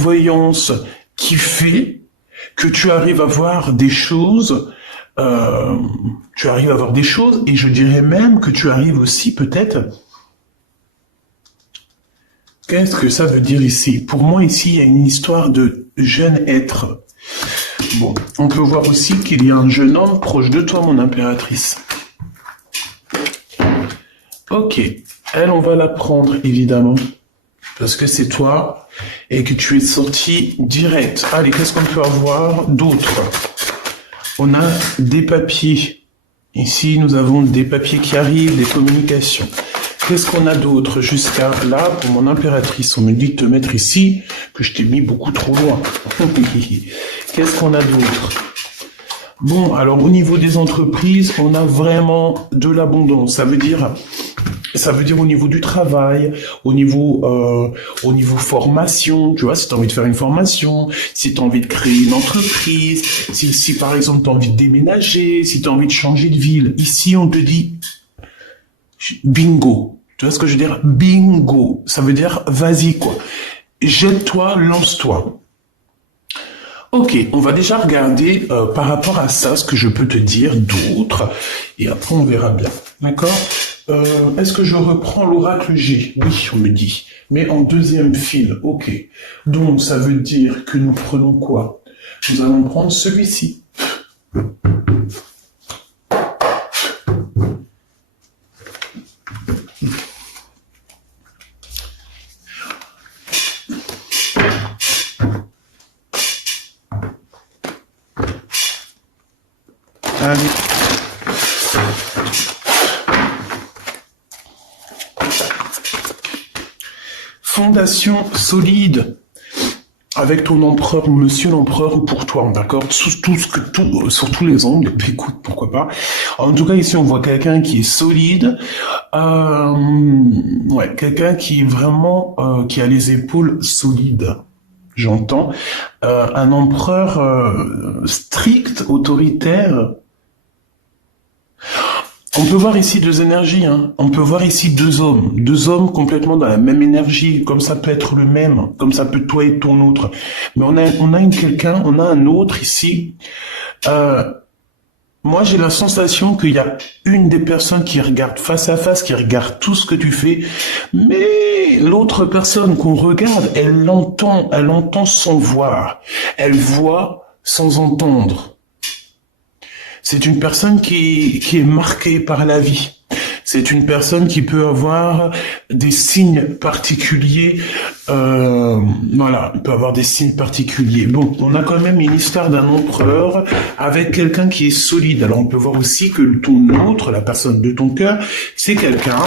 clairvoyance qui fait que tu arrives à voir des choses, et je dirais même que tu arrives aussi peut-être... Qu'est-ce que ça veut dire ici? Pour moi, ici, il y a une histoire de jeune être. Bon, on peut voir aussi qu'il y a un jeune homme proche de toi, mon impératrice. Ok, elle, on va la prendre, évidemment, parce que c'est toi et que tu es sorti direct. Allez, qu'est-ce qu'on peut avoir d'autre? On a des papiers. Ici, nous avons des papiers qui arrivent, des communications. Qu'est-ce qu'on a d'autre jusqu'à là pour mon impératrice? On me dit de te mettre ici, que je t'ai mis beaucoup trop loin. Qu'est-ce qu'on a d'autre? Bon, alors au niveau des entreprises, on a vraiment de l'abondance. Ça veut dire au niveau du travail, au niveau formation, tu vois, si tu as envie de faire une formation, si tu as envie de créer une entreprise, si par exemple tu as envie de déménager, si tu as envie de changer de ville. Ici, on te dit bingo. Tu vois ce que je veux dire? Bingo. Ça veut dire vas-y, quoi. Jette-toi, lance-toi. Ok, on va déjà regarder par rapport à ça ce que je peux te dire d'autre. Et après, on verra bien. D'accord? Est-ce que je reprends l'oracle G? Oui, on me dit. Mais en deuxième fil. Ok. Donc, ça veut dire que nous prenons quoi? Nous allons prendre celui-ci. Allez. Fondation solide avec ton empereur ou monsieur l'empereur ou pour toi, d'accord? Sur tous les angles, écoute, pourquoi pas. En tout cas, ici, on voit quelqu'un qui est solide, ouais, quelqu'un qui est vraiment, qui a les épaules solides. J'entends. Un empereur strict, autoritaire. On peut voir ici deux énergies, hein. On peut voir ici deux hommes complètement dans la même énergie, comme ça peut être le même, comme ça peut toi et ton autre. Mais on a un autre ici. Moi, j'ai la sensation qu'il y a une des personnes qui regarde face à face, qui regarde tout ce que tu fais, mais l'autre personne qu'on regarde, elle entend sans voir, elle voit sans entendre. C'est une personne qui est marquée par la vie. C'est une personne qui peut avoir des signes particuliers. Voilà, il peut avoir des signes particuliers. Bon, on a quand même une histoire d'un empereur avec quelqu'un qui est solide. Alors on peut voir aussi que ton autre, la personne de ton cœur, c'est quelqu'un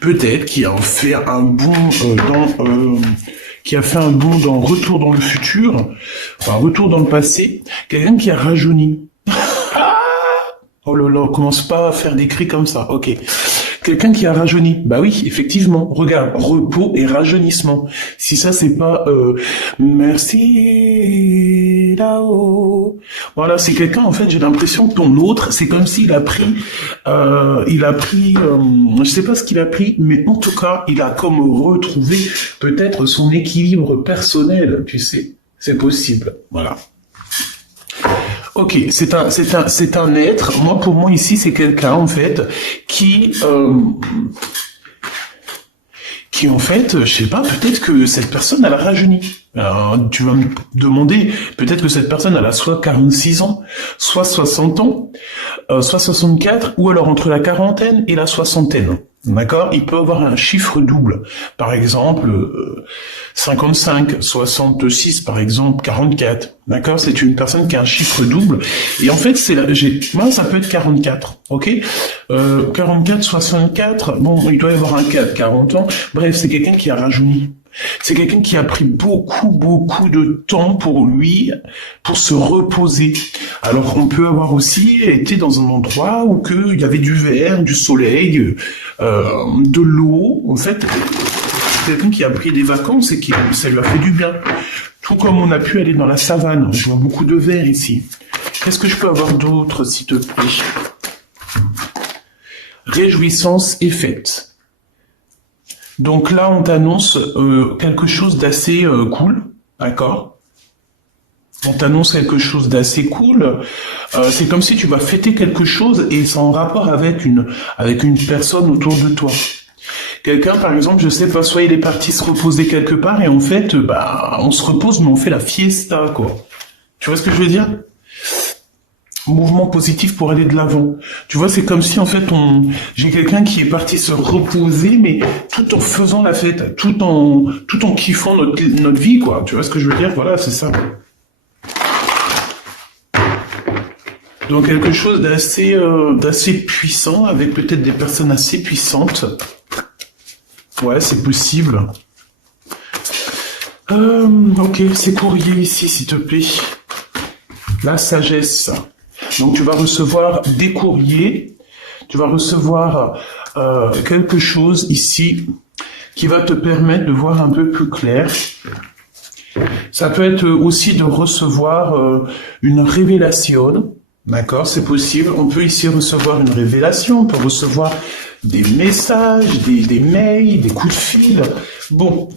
peut-être qui a fait un bond dans Retour dans le futur, enfin Retour dans le passé, quelqu'un qui a rajeuni. Oh là là, commence pas à faire des cris comme ça, ok. Quelqu'un qui a rajeuni, bah oui, effectivement, regarde, repos et rajeunissement. Si ça c'est pas merci là-haut. Voilà, c'est quelqu'un, en fait, j'ai l'impression que ton autre, c'est comme s'il a pris, je sais pas ce qu'il a pris, mais en tout cas, il a comme retrouvé peut-être son équilibre personnel, tu sais. C'est possible, voilà. Ok, c'est un être. Moi, pour moi ici, c'est quelqu'un en fait qui en fait, je sais pas, peut-être que cette personne elle a rajeuni. Alors, tu vas me demander, peut-être que cette personne elle a soit 46 ans, soit 60 ans, soit 64, ou alors entre la quarantaine et la soixantaine. D'accord? Il peut avoir un chiffre double. Par exemple, 55, 66, par exemple, 44. D'accord? C'est une personne qui a un chiffre double. Et en fait, moi, ça peut être 44. Ok? 44, 64. Bon, il doit y avoir un 4, 40 ans. Bref, c'est quelqu'un qui a rajeuni. C'est quelqu'un qui a pris beaucoup de temps pour lui, pour se reposer. Alors on peut avoir aussi été dans un endroit où il y avait du verre, du soleil, de l'eau. En fait, c'est quelqu'un qui a pris des vacances et ça lui a fait du bien. Tout comme on a pu aller dans la savane. Je vois beaucoup de verre ici. Qu'est-ce que je peux avoir d'autre, s'il te plaît? Réjouissance est faite. Donc là, on t'annonce quelque chose d'assez cool, d'accord? On t'annonce quelque chose d'assez cool. C'est comme si tu vas fêter quelque chose et c'est en rapport avec une personne autour de toi. Quelqu'un, par exemple, je sais pas, soit il est parti se reposer quelque part et en fait, bah, on se repose mais on fait la fiesta, quoi. Tu vois ce que je veux dire? Mouvement positif pour aller de l'avant. Tu vois, c'est comme si en fait j'ai quelqu'un qui est parti se reposer, mais tout en faisant la fête, tout en kiffant notre vie, quoi. Tu vois ce que je veux dire? Voilà, c'est ça. Donc quelque chose d'assez puissant, avec peut-être des personnes assez puissantes. Ouais, c'est possible. Ok, c'est courrier ici, s'il te plaît. La sagesse. Donc tu vas recevoir des courriers, tu vas recevoir quelque chose ici qui va te permettre de voir un peu plus clair. Ça peut être aussi de recevoir une révélation, d'accord, c'est possible. On peut ici recevoir une révélation, on peut recevoir des messages, des mails, des coups de fil. Bon.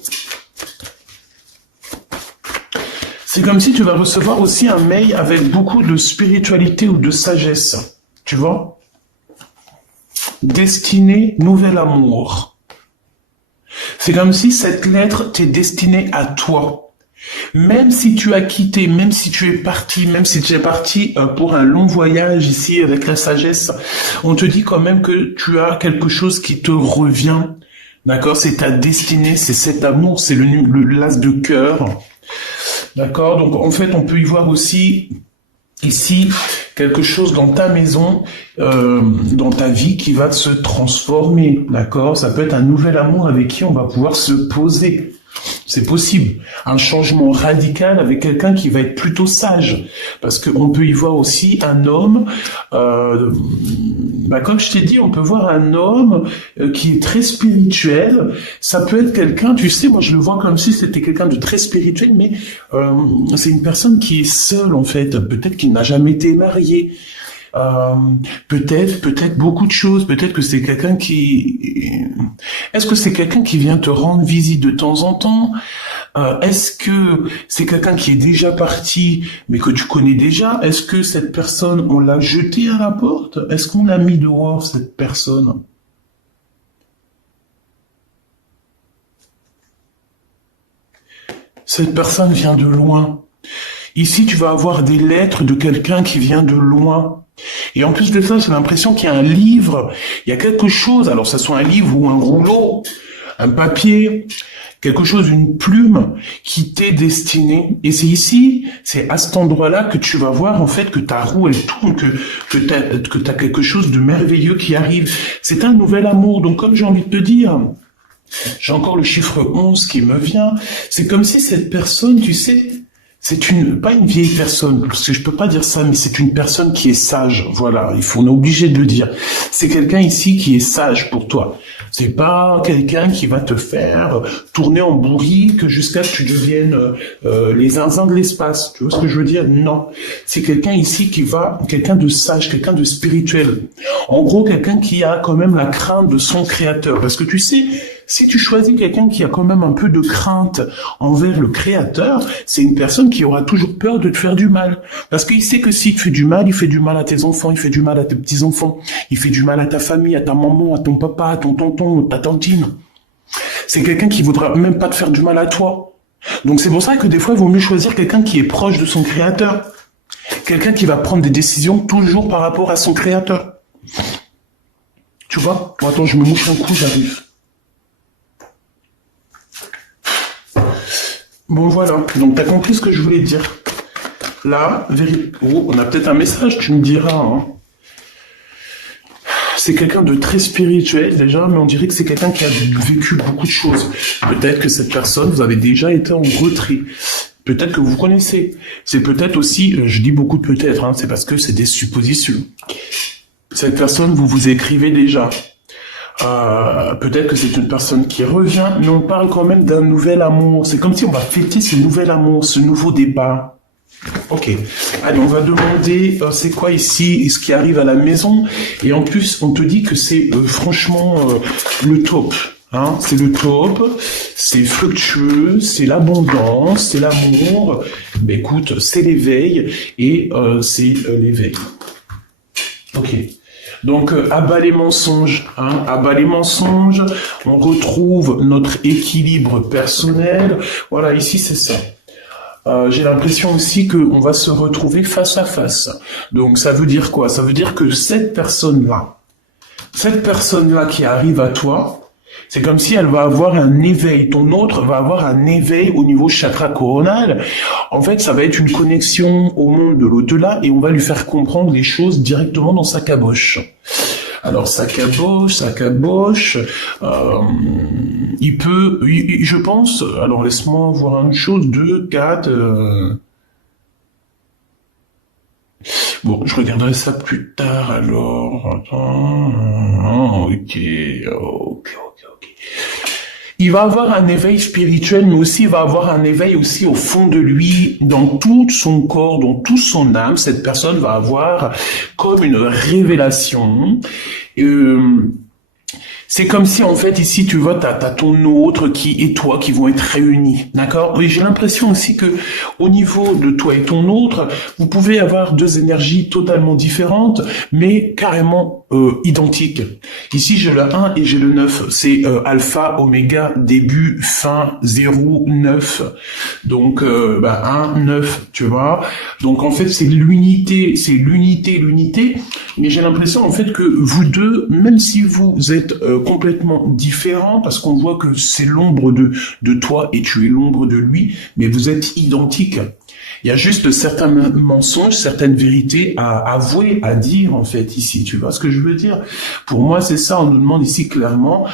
C'est comme si tu vas recevoir aussi un mail avec beaucoup de spiritualité ou de sagesse. Tu vois? Destinée, nouvel amour. C'est comme si cette lettre t'est destinée à toi. Même si tu as quitté, même si tu es parti, même si tu es parti pour un long voyage ici avec la sagesse, on te dit quand même que tu as quelque chose qui te revient. D'accord? C'est ta destinée, c'est cet amour, c'est le l'as de cœur. D'accord? Donc en fait, on peut y voir aussi ici quelque chose dans ta maison, dans ta vie qui va se transformer. D'accord? Ça peut être un nouvel amour avec qui on va pouvoir se poser. C'est possible. Un changement radical avec quelqu'un qui va être plutôt sage. Parce qu'on peut y voir aussi un homme, comme je t'ai dit, on peut voir un homme qui est très spirituel. Ça peut être quelqu'un, tu sais, moi je le vois comme si c'était quelqu'un de très spirituel, mais c'est une personne qui est seule en fait. Peut-être qu'il n'a jamais été marié. Peut-être beaucoup de choses. Peut-être que c'est quelqu'un Est-ce que c'est quelqu'un qui vient te rendre visite de temps en temps? Est-ce que c'est quelqu'un qui est déjà parti, mais que tu connais déjà? Est-ce que cette personne, on l'a jetée à la porte? Est-ce qu'on l'a mis dehors, cette personne? Cette personne vient de loin. Ici, tu vas avoir des lettres de quelqu'un qui vient de loin. Et en plus de ça, j'ai l'impression qu'il y a un livre, il y a quelque chose, alors ça soit un livre ou un rouleau, un papier, quelque chose, une plume qui t'est destinée. Et c'est ici, c'est à cet endroit-là que tu vas voir en fait que ta roue elle tourne, que t'as quelque chose de merveilleux qui arrive. C'est un nouvel amour. Donc comme j'ai envie de te dire, j'ai encore le chiffre 11 qui me vient. C'est comme si cette personne, tu sais, c'est pas une vieille personne, parce que je peux pas dire ça, mais c'est une personne qui est sage. Voilà, on est obligé de le dire. C'est quelqu'un ici qui est sage pour toi. C'est pas quelqu'un qui va te faire tourner en bourrique jusqu'à ce que tu deviennes les zinzins de l'espace. Tu vois ce que je veux dire? Non. C'est quelqu'un ici quelqu'un de sage, quelqu'un de spirituel. En gros, quelqu'un qui a quand même la crainte de son créateur. Parce que tu sais, si tu choisis quelqu'un qui a quand même un peu de crainte envers le créateur, c'est une personne qui aura toujours peur de te faire du mal. Parce qu'il sait que s'il te fait du mal, il fait du mal à tes enfants, il fait du mal à tes petits-enfants, il fait du mal à ta famille, à ta maman, à ton papa, à ton tonton, ta tantine. C'est quelqu'un qui voudra même pas te faire du mal à toi. Donc c'est pour ça que des fois, il vaut mieux choisir quelqu'un qui est proche de son créateur. Quelqu'un qui va prendre des décisions toujours par rapport à son créateur. Tu vois? Bon, attends, je me mouche un coup, j'arrive. Bon voilà, donc t'as compris ce que je voulais dire. Là, on a peut-être un message, tu me diras. Hein. C'est quelqu'un de très spirituel déjà, mais on dirait que c'est quelqu'un qui a vécu beaucoup de choses. Peut-être que cette personne, vous avez déjà été en retrait. Peut-être que vous connaissez. C'est peut-être aussi, je dis beaucoup de peut-être, hein, c'est parce que c'est des suppositions. Cette personne, vous vous écrivez déjà. Peut-être que c'est une personne qui revient, mais on parle quand même d'un nouvel amour. C'est comme si on va fêter ce nouvel amour, ce nouveau départ. Ok. Allez, on va demander c'est quoi ici, ce qui arrive à la maison. Et en plus, on te dit que c'est franchement le top. Hein, c'est le top, c'est fructueux, c'est l'abondance, c'est l'amour. Ben écoute, c'est l'éveil et c'est l'éveil. Ok. Donc, abat les mensonges, hein, abat les mensonges, on retrouve notre équilibre personnel. Voilà, ici, c'est ça. J'ai l'impression aussi qu'on va se retrouver face à face. Donc, ça veut dire quoi? Ça veut dire que cette personne-là qui arrive à toi, c'est comme si elle va avoir un éveil. Ton autre va avoir un éveil au niveau chakra coronal. En fait, ça va être une connexion au monde de l'au-delà et on va lui faire comprendre les choses directement dans sa caboche. Alors, sa caboche, je pense, alors laisse-moi voir une chose, 2, 4... Bon, je regarderai ça plus tard, alors... Attends... Ok. Il va avoir un éveil spirituel, mais aussi il va avoir un éveil aussi au fond de lui, dans tout son corps, dans toute son âme. Cette personne va avoir comme une révélation. C'est comme si, en fait, ici, tu vois, t'as ton autre et toi qui vont être réunis, d'accord? Oui, j'ai l'impression aussi que, au niveau de toi et ton autre, vous pouvez avoir deux énergies totalement différentes, mais carrément identiques. Ici, j'ai le 1 et j'ai le 9. C'est alpha, oméga, début, fin, 0, 9. Donc, 1, 9, tu vois? Donc, en fait, c'est l'unité, mais j'ai l'impression, en fait, que vous deux, même si vous êtes complètement différents, parce qu'on voit que c'est l'ombre de toi et tu es l'ombre de lui, mais vous êtes identiques. Il y a juste certains mensonges, certaines vérités à avouer, à dire, en fait, ici. Tu vois ce que je veux dire? Pour moi, c'est ça. On nous demande ici clairement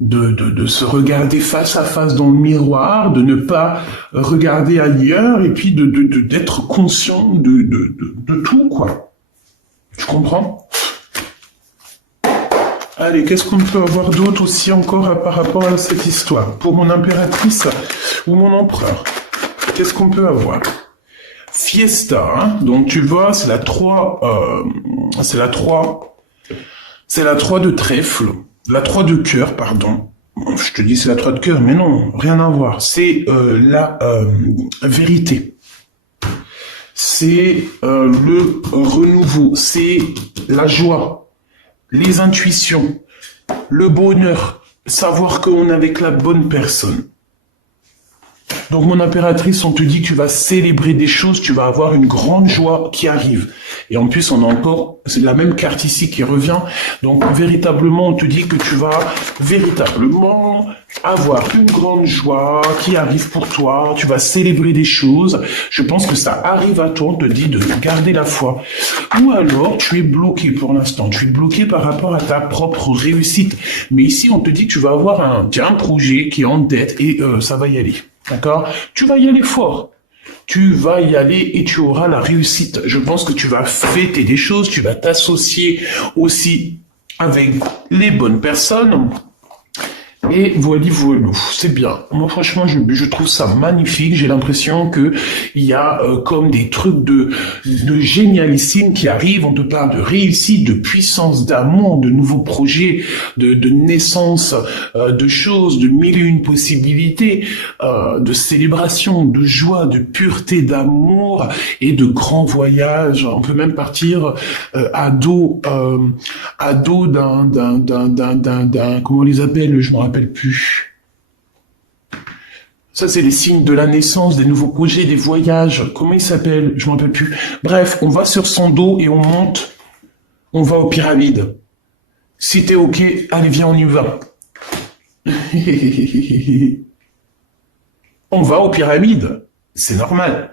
de se regarder face à face dans le miroir, de ne pas regarder ailleurs, et puis d'être conscient de tout, quoi. Tu comprends? Allez, qu'est-ce qu'on peut avoir d'autre aussi encore par rapport à cette histoire? Pour mon impératrice ou mon empereur, qu'est-ce qu'on peut avoir? Fiesta, hein? Donc tu vois, c'est la 3 de trèfle, la 3 de cœur, pardon. Je te dis c'est la 3 de cœur, mais non, rien à voir. C'est la vérité. C'est le renouveau, c'est la joie. Les intuitions, le bonheur, savoir qu'on est avec la bonne personne. Donc mon impératrice, on te dit que tu vas célébrer des choses, tu vas avoir une grande joie qui arrive. Et en plus, on a encore, c'est la même carte ici qui revient. Donc véritablement, on te dit que tu vas véritablement avoir une grande joie qui arrive pour toi. Tu vas célébrer des choses. Je pense que ça arrive à toi, on te dit de garder la foi. Ou alors, tu es bloqué pour l'instant. Tu es bloqué par rapport à ta propre réussite. Mais ici, on te dit que tu vas avoir un projet qui est en tête et ça va y aller. D'accord? Tu vas y aller fort. Tu vas y aller et tu auras la réussite. Je pense que tu vas fêter des choses, tu vas t'associer aussi avec les bonnes personnes. Et voilà, c'est bien. Moi, franchement, je trouve ça magnifique. J'ai l'impression que il y a comme des trucs de génialissime qui arrivent. On te parle de réussite, de puissance, d'amour, de nouveaux projets, de naissance, de choses, de mille et une possibilités, de célébration, de joie, de pureté, d'amour et de grands voyages. On peut même partir à dos d'un comment on les appelle, je me rappelle plus. Ça, c'est les signes de la naissance, des nouveaux projets, des voyages. Comment il s'appelle? Je me rappelle plus. Bref, on va sur son dos et on monte. On va aux pyramides. Si t'es ok, allez, viens, on y va. On va aux pyramides. C'est normal.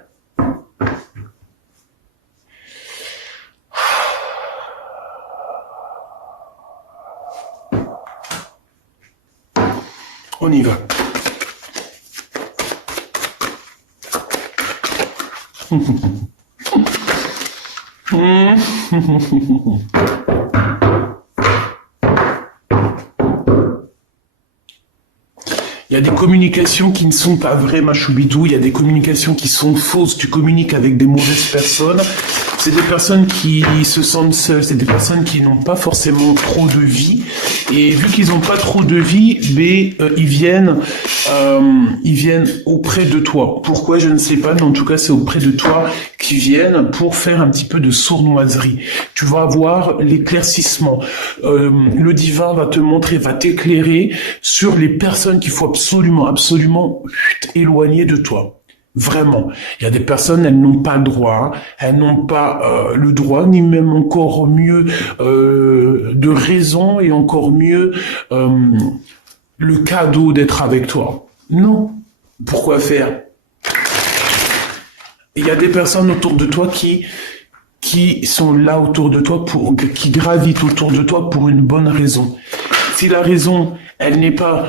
On y va. Il Il y a des communications qui ne sont pas vraies, Machoubidou. Il y a des communications qui sont fausses. Tu communiques avec des mauvaises personnes. C'est des personnes qui se sentent seules. C'est des personnes qui n'ont pas forcément trop de vie. Et vu qu'ils n'ont pas trop de vie, ils viennent auprès de toi. Pourquoi, je ne sais pas, mais en tout cas, c'est auprès de toi qu'ils viennent pour faire un petit peu de sournoiserie. Tu vas avoir l'éclaircissement. Le divin va te montrer, va t'éclairer sur les personnes qu'il faut absolument éloigner de toi. Vraiment. Il y a des personnes, elles n'ont pas le droit, elles n'ont pas le droit, ni même encore mieux de raison et encore mieux le cadeau d'être avec toi. Non. Pourquoi faire? Il y a des personnes autour de toi qui sont là autour de toi qui gravitent autour de toi pour une bonne raison. Si la raison, elle n'est pas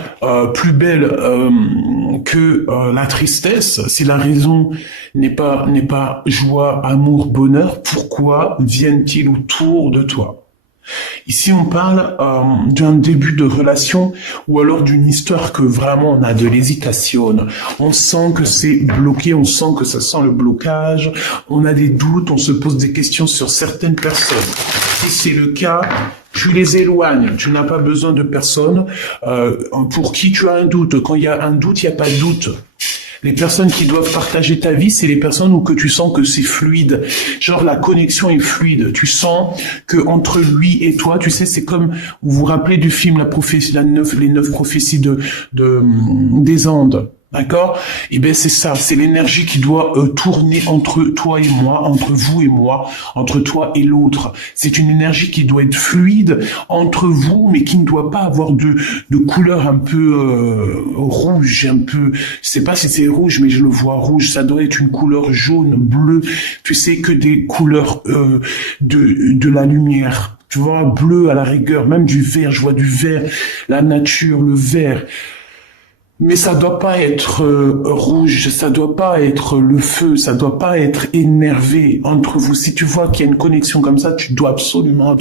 plus belle que la tristesse, si la raison n'est pas joie, amour, bonheur, pourquoi viennent-ils autour de toi? Ici, on parle d'un début de relation ou alors d'une histoire que vraiment on a de l'hésitation. On sent que c'est bloqué, on sent que ça sent le blocage, on a des doutes, on se pose des questions sur certaines personnes. Si c'est le cas, tu les éloignes. Tu n'as pas besoin de personnes pour qui tu as un doute. Quand il y a un doute, il n'y a pas de doute. Les personnes qui doivent partager ta vie, c'est les personnes où que tu sens que c'est fluide. Genre, la connexion est fluide. Tu sens que entre lui et toi, tu sais, c'est comme, vous vous rappelez du film les 9 prophéties des Andes. D'accord? Et ben c'est ça, c'est l'énergie qui doit tourner entre toi et moi, entre vous et moi, entre toi et l'autre. C'est une énergie qui doit être fluide entre vous, mais qui ne doit pas avoir de couleur un peu rouge, un peu. Je sais pas si c'est rouge, mais je le vois rouge. Ça doit être une couleur jaune, bleue. Tu sais, que des couleurs de la lumière. Tu vois, bleu à la rigueur, même du vert. Je vois du vert, la nature, le vert. Mais ça doit pas être rouge, ça doit pas être le feu, ça doit pas être énervé entre vous. Si tu vois qu'il y a une connexion comme ça, tu dois absolument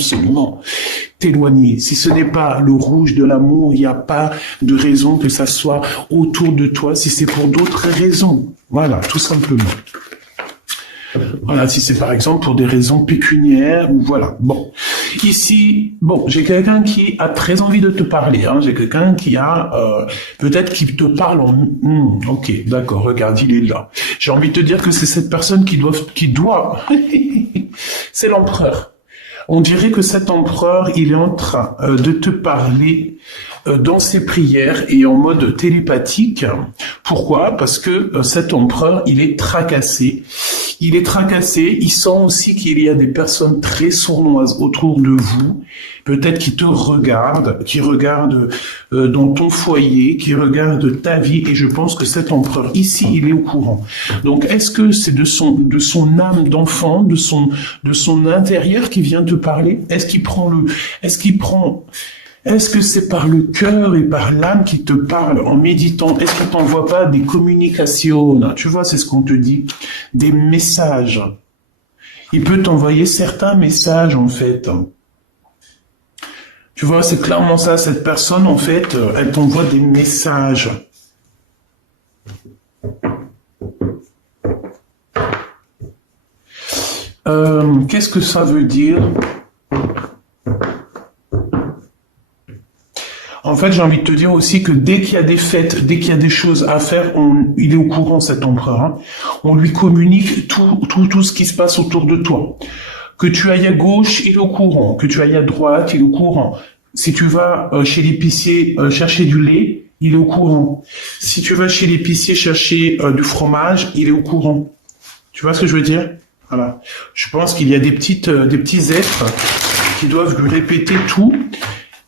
t'éloigner. Si ce n'est pas le rouge de l'amour, il n'y a pas de raison que ça soit autour de toi, si c'est pour d'autres raisons. Voilà, tout simplement. Voilà, si c'est par exemple pour des raisons pécuniaires, ou voilà. Bon, ici, j'ai quelqu'un qui a très envie de te parler. Hein. J'ai quelqu'un qui a peut-être qui te parle en. Ok, d'accord. Regarde, il est là. J'ai envie de te dire que c'est cette personne qui doit. C'est l'empereur. On dirait que cet empereur, il est en train de te parler dans ses prières et en mode télépathique. Pourquoi? Parce que cet empereur, il est tracassé. Il est tracassé, il sent aussi qu'il y a des personnes très sournoises autour de vous, peut-être qui te regardent, qui regardent dans ton foyer, qui regardent ta vie, et je pense que cet empereur ici, il est au courant. Donc, est-ce que c'est de son âme d'enfant, de son intérieur qui vient te parler? Est-ce que c'est par le cœur et par l'âme qui te parle en méditant? Est-ce qu'il t'envoie pas des communications? Tu vois, c'est ce qu'on te dit. Des messages. Il peut t'envoyer certains messages, en fait. Tu vois, c'est clairement ça. Cette personne, en fait, elle t'envoie des messages. Qu'est-ce que ça veut dire? En fait, j'ai envie de te dire aussi que dès qu'il y a des fêtes, dès qu'il y a des choses à faire, il est au courant, cet empereur. Hein. On lui communique tout ce qui se passe autour de toi. Que tu ailles à gauche, il est au courant. Que tu ailles à droite, il est au courant. Si tu vas chez l'épicier chercher du lait, il est au courant. Si tu vas chez l'épicier chercher du fromage, il est au courant. Tu vois ce que je veux dire? Voilà. Je pense qu'il y a des petits êtres qui doivent lui répéter tout.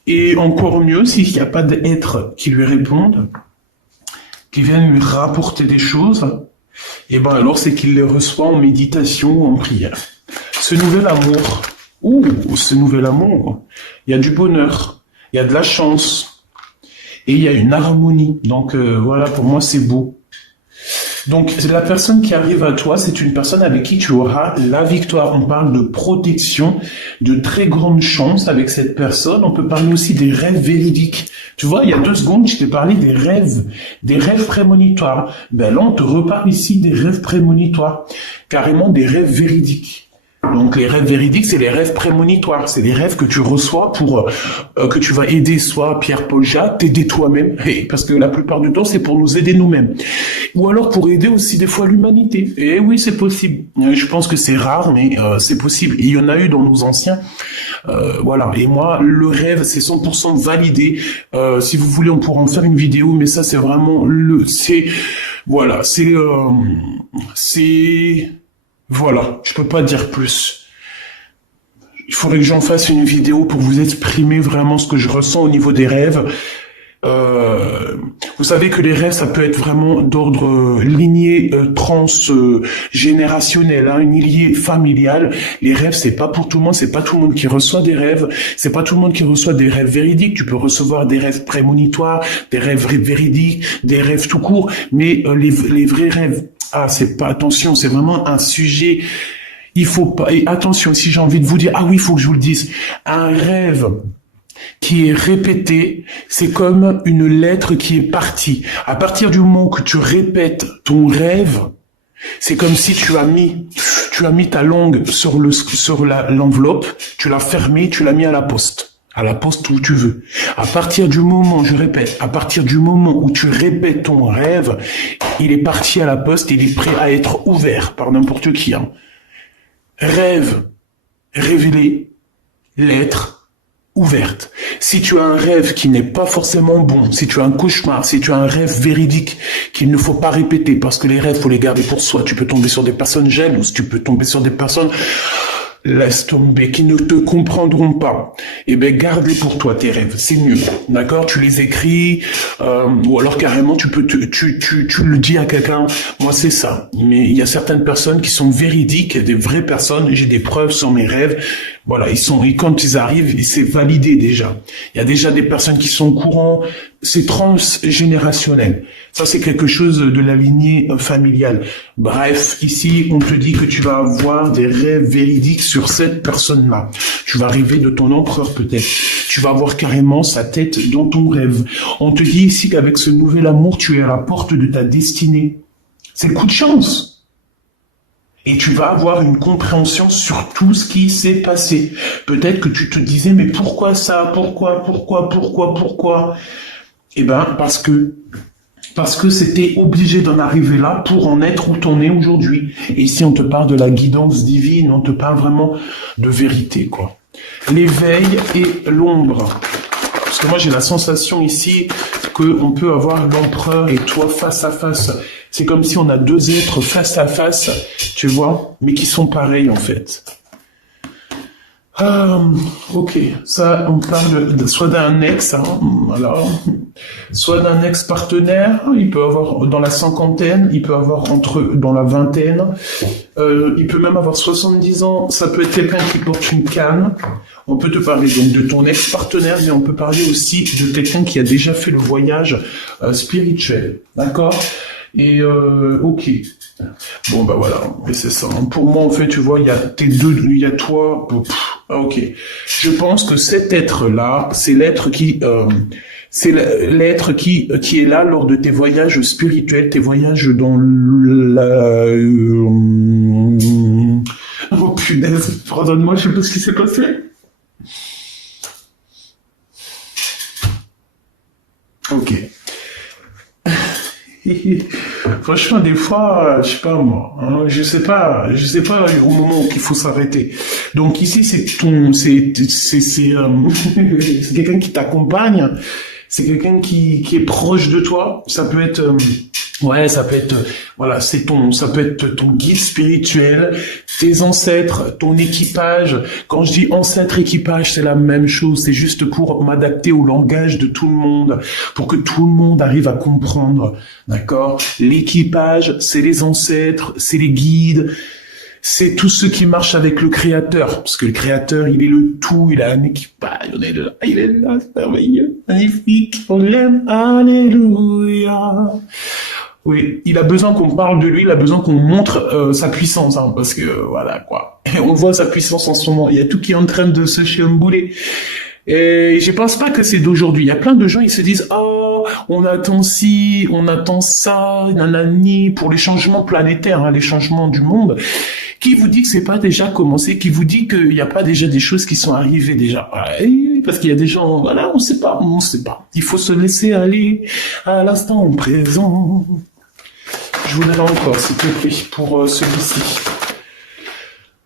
Et encore mieux, s'il n'y a pas d'êtres qui lui répondent, qui viennent lui rapporter des choses, et ben alors c'est qu'il les reçoit en méditation ou en prière. Ce nouvel amour, il y a du bonheur, il y a de la chance, et il y a une harmonie. Donc voilà, pour moi c'est beau. Donc, la personne qui arrive à toi, c'est une personne avec qui tu auras la victoire. On parle de protection, de très grandes chances avec cette personne. On peut parler aussi des rêves véridiques. Tu vois, il y a 2 secondes, je t'ai parlé des rêves prémonitoires. Ben là, on te reparle ici des rêves prémonitoires, carrément des rêves véridiques. Donc les rêves véridiques, c'est les rêves prémonitoires, c'est les rêves que tu reçois pour que tu vas aider soit Pierre, Paul, Jacques, t'aider toi-même, parce que la plupart du temps c'est pour nous aider nous-mêmes, ou alors pour aider aussi des fois l'humanité. Et oui, c'est possible. Je pense que c'est rare, mais c'est possible. Et il y en a eu dans nos anciens. Voilà. Et moi, le rêve, c'est 100% validé. Si vous voulez, on pourra en faire une vidéo, mais ça, c'est vraiment voilà, voilà, je peux pas dire plus. Il faudrait que j'en fasse une vidéo pour vous exprimer vraiment ce que je ressens au niveau des rêves. Vous savez que les rêves, ça peut être vraiment d'ordre lignée transgénérationnel, une lignée familiale. Les rêves, c'est pas pour tout le monde, c'est pas tout le monde qui reçoit des rêves, c'est pas tout le monde qui reçoit des rêves véridiques. Tu peux recevoir des rêves prémonitoires, des rêves véridiques, des rêves tout court, mais les vrais rêves, c'est pas, attention, c'est vraiment un sujet. Il faut pas, et attention, si j'ai envie de vous dire, oui, il faut que je vous le dise, un rêve qui est répété, c'est comme une lettre qui est partie. À partir du moment que tu répètes ton rêve, c'est comme si tu as mis ta langue sur l'enveloppe, tu l'as fermée, tu l'as mis à la poste où tu veux. À partir du moment, je répète, à partir du moment où tu répètes ton rêve, il est parti à la poste, il est prêt à être ouvert par n'importe qui. Rêve révélé, lettre ouverte. Si tu as un rêve qui n'est pas forcément bon, si tu as un cauchemar, si tu as un rêve véridique qu'il ne faut pas répéter, parce que les rêves, faut les garder pour soi. Tu peux tomber sur des personnes jalouses, tu peux tomber sur des personnes, laisse tomber, qui ne te comprendront pas. Eh ben, garde-les pour toi, tes rêves. C'est mieux. D'accord? Tu les écris, ou alors carrément, tu le dis à quelqu'un. Moi, c'est ça. Mais il y a certaines personnes qui sont véridiques, des vraies personnes. J'ai des preuves sur mes rêves. Voilà, et quand ils arrivent, c'est validé déjà. Il y a déjà des personnes qui sont au courant. C'est transgénérationnel. Ça, c'est quelque chose de la lignée familiale. Bref, ici, on te dit que tu vas avoir des rêves véridiques sur cette personne-là. Tu vas rêver de ton empereur, peut-être. Tu vas voir carrément sa tête dans ton rêve. On te dit ici qu'avec ce nouvel amour, tu es à la porte de ta destinée. C'est le coup de chance. Et tu vas avoir une compréhension sur tout ce qui s'est passé. Peut-être que tu te disais, mais pourquoi ça? Pourquoi? Eh ben, parce que c'était obligé d'en arriver là pour en être où t'en es aujourd'hui. Et ici, on te parle de la guidance divine, on te parle vraiment de vérité, quoi. L'éveil et l'ombre. Parce que moi, j'ai la sensation ici qu'on peut avoir l'empereur et toi face à face. C'est comme si on a 2 êtres face à face, tu vois, mais qui sont pareils, en fait. Ok, ça, on parle soit d'un ex, soit d'un ex-partenaire, il peut avoir dans la 50aine, il peut avoir dans la 20aine, il peut même avoir 70 ans, ça peut être quelqu'un qui porte une canne. On peut te parler donc de ton ex-partenaire, mais on peut parler aussi de quelqu'un qui a déjà fait le voyage spirituel, d'accord? Et ok. Bon bah voilà, et c'est ça. Pour moi en fait, tu vois, il y a toi. Ok. Je pense que cet être-là, c'est l'être qui est là lors de tes voyages spirituels, tes voyages dans la. Oh punaise, pardonne-moi, je sais pas ce qui s'est passé. Ok. Franchement, des fois, je sais pas moi, je sais pas au moment où il faut s'arrêter. Donc ici, c'est quelqu'un qui t'accompagne, c'est quelqu'un qui est proche de toi. Ça peut être, voilà, ça peut être ton guide spirituel, tes ancêtres, ton équipage. Quand je dis ancêtre, équipage, c'est la même chose. C'est juste pour m'adapter au langage de tout le monde, pour que tout le monde arrive à comprendre. D'accord? L'équipage, c'est les ancêtres, c'est les guides, c'est tous ceux qui marchent avec le Créateur. Parce que le Créateur, il est le tout, il a un équipage, il est là, c'est merveilleux, magnifique, on l'aime, alléluia. Oui, il a besoin qu'on parle de lui, il a besoin qu'on montre sa puissance, hein, parce que voilà quoi. Et on voit sa puissance en ce moment. Il y a tout qui est en train de se chambouler. Et je pense pas que c'est d'aujourd'hui. Il y a plein de gens, ils se disent, oh, on attend ci, on attend ça, nanani, pour les changements planétaires, hein, les changements du monde. Qui vous dit que c'est pas déjà commencé? Qui vous dit qu'il n'y a pas déjà des choses qui sont arrivées déjà? Ouais, parce qu'il y a des gens, voilà, on sait pas, on sait pas. Il faut se laisser aller à l'instant présent. Je vous donne encore, s'il te plaît, pour celui-ci.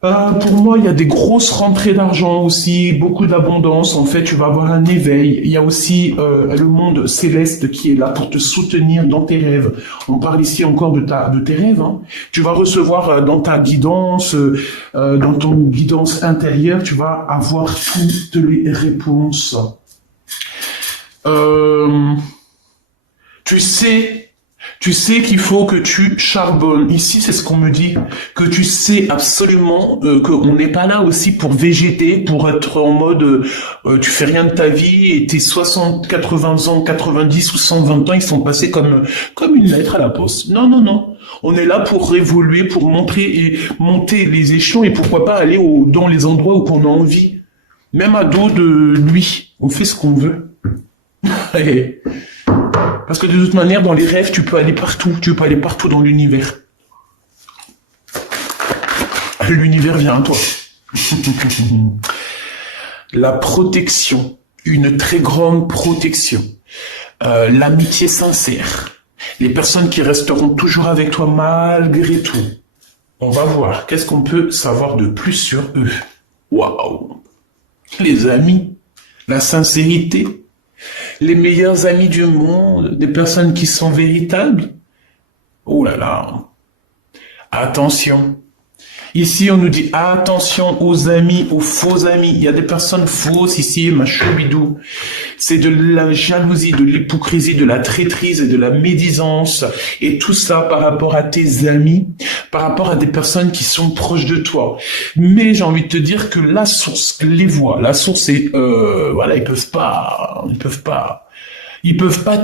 Pour moi, il y a des grosses rentrées d'argent aussi, beaucoup d'abondance. En fait, tu vas avoir un éveil. Il y a aussi le monde céleste qui est là pour te soutenir dans tes rêves. On parle ici encore de tes rêves. Hein. Tu vas recevoir dans ta guidance, dans ton guidance intérieure, tu vas avoir toutes les réponses. Tu sais qu'il faut que tu charbonnes. Ici, c'est ce qu'on me dit. Que tu sais absolument qu'on n'est pas là aussi pour végéter, pour être en mode tu fais rien de ta vie et tes 60, 80 ans, 90 ou 120 ans, ils sont passés comme une lettre à la poste. Non, non, non. On est là pour évoluer, pour montrer et monter les échelons et pourquoi pas aller dans les endroits où on a envie. Même à dos de lui. On fait ce qu'on veut. Parce que de toute manière, dans les rêves, tu peux aller partout. Tu peux aller partout dans l'univers. L'univers vient à toi. La protection. Une très grande protection. L'amitié sincère. Les personnes qui resteront toujours avec toi malgré tout. On va voir. Qu'est-ce qu'on peut savoir de plus sur eux? Waouh! Les amis. La sincérité. Les meilleurs amis du monde, des personnes qui sont véritables. Oh là là. Attention. Ici, on nous dit attention aux amis, aux faux amis. Il y a des personnes fausses ici, ma choubidou. C'est de la jalousie, de l'hypocrisie, de la traîtrise et de la médisance. Et tout ça par rapport à tes amis, par rapport à des personnes qui sont proches de toi. Mais j'ai envie de te dire que la source les voit. La source est, voilà, ils peuvent pas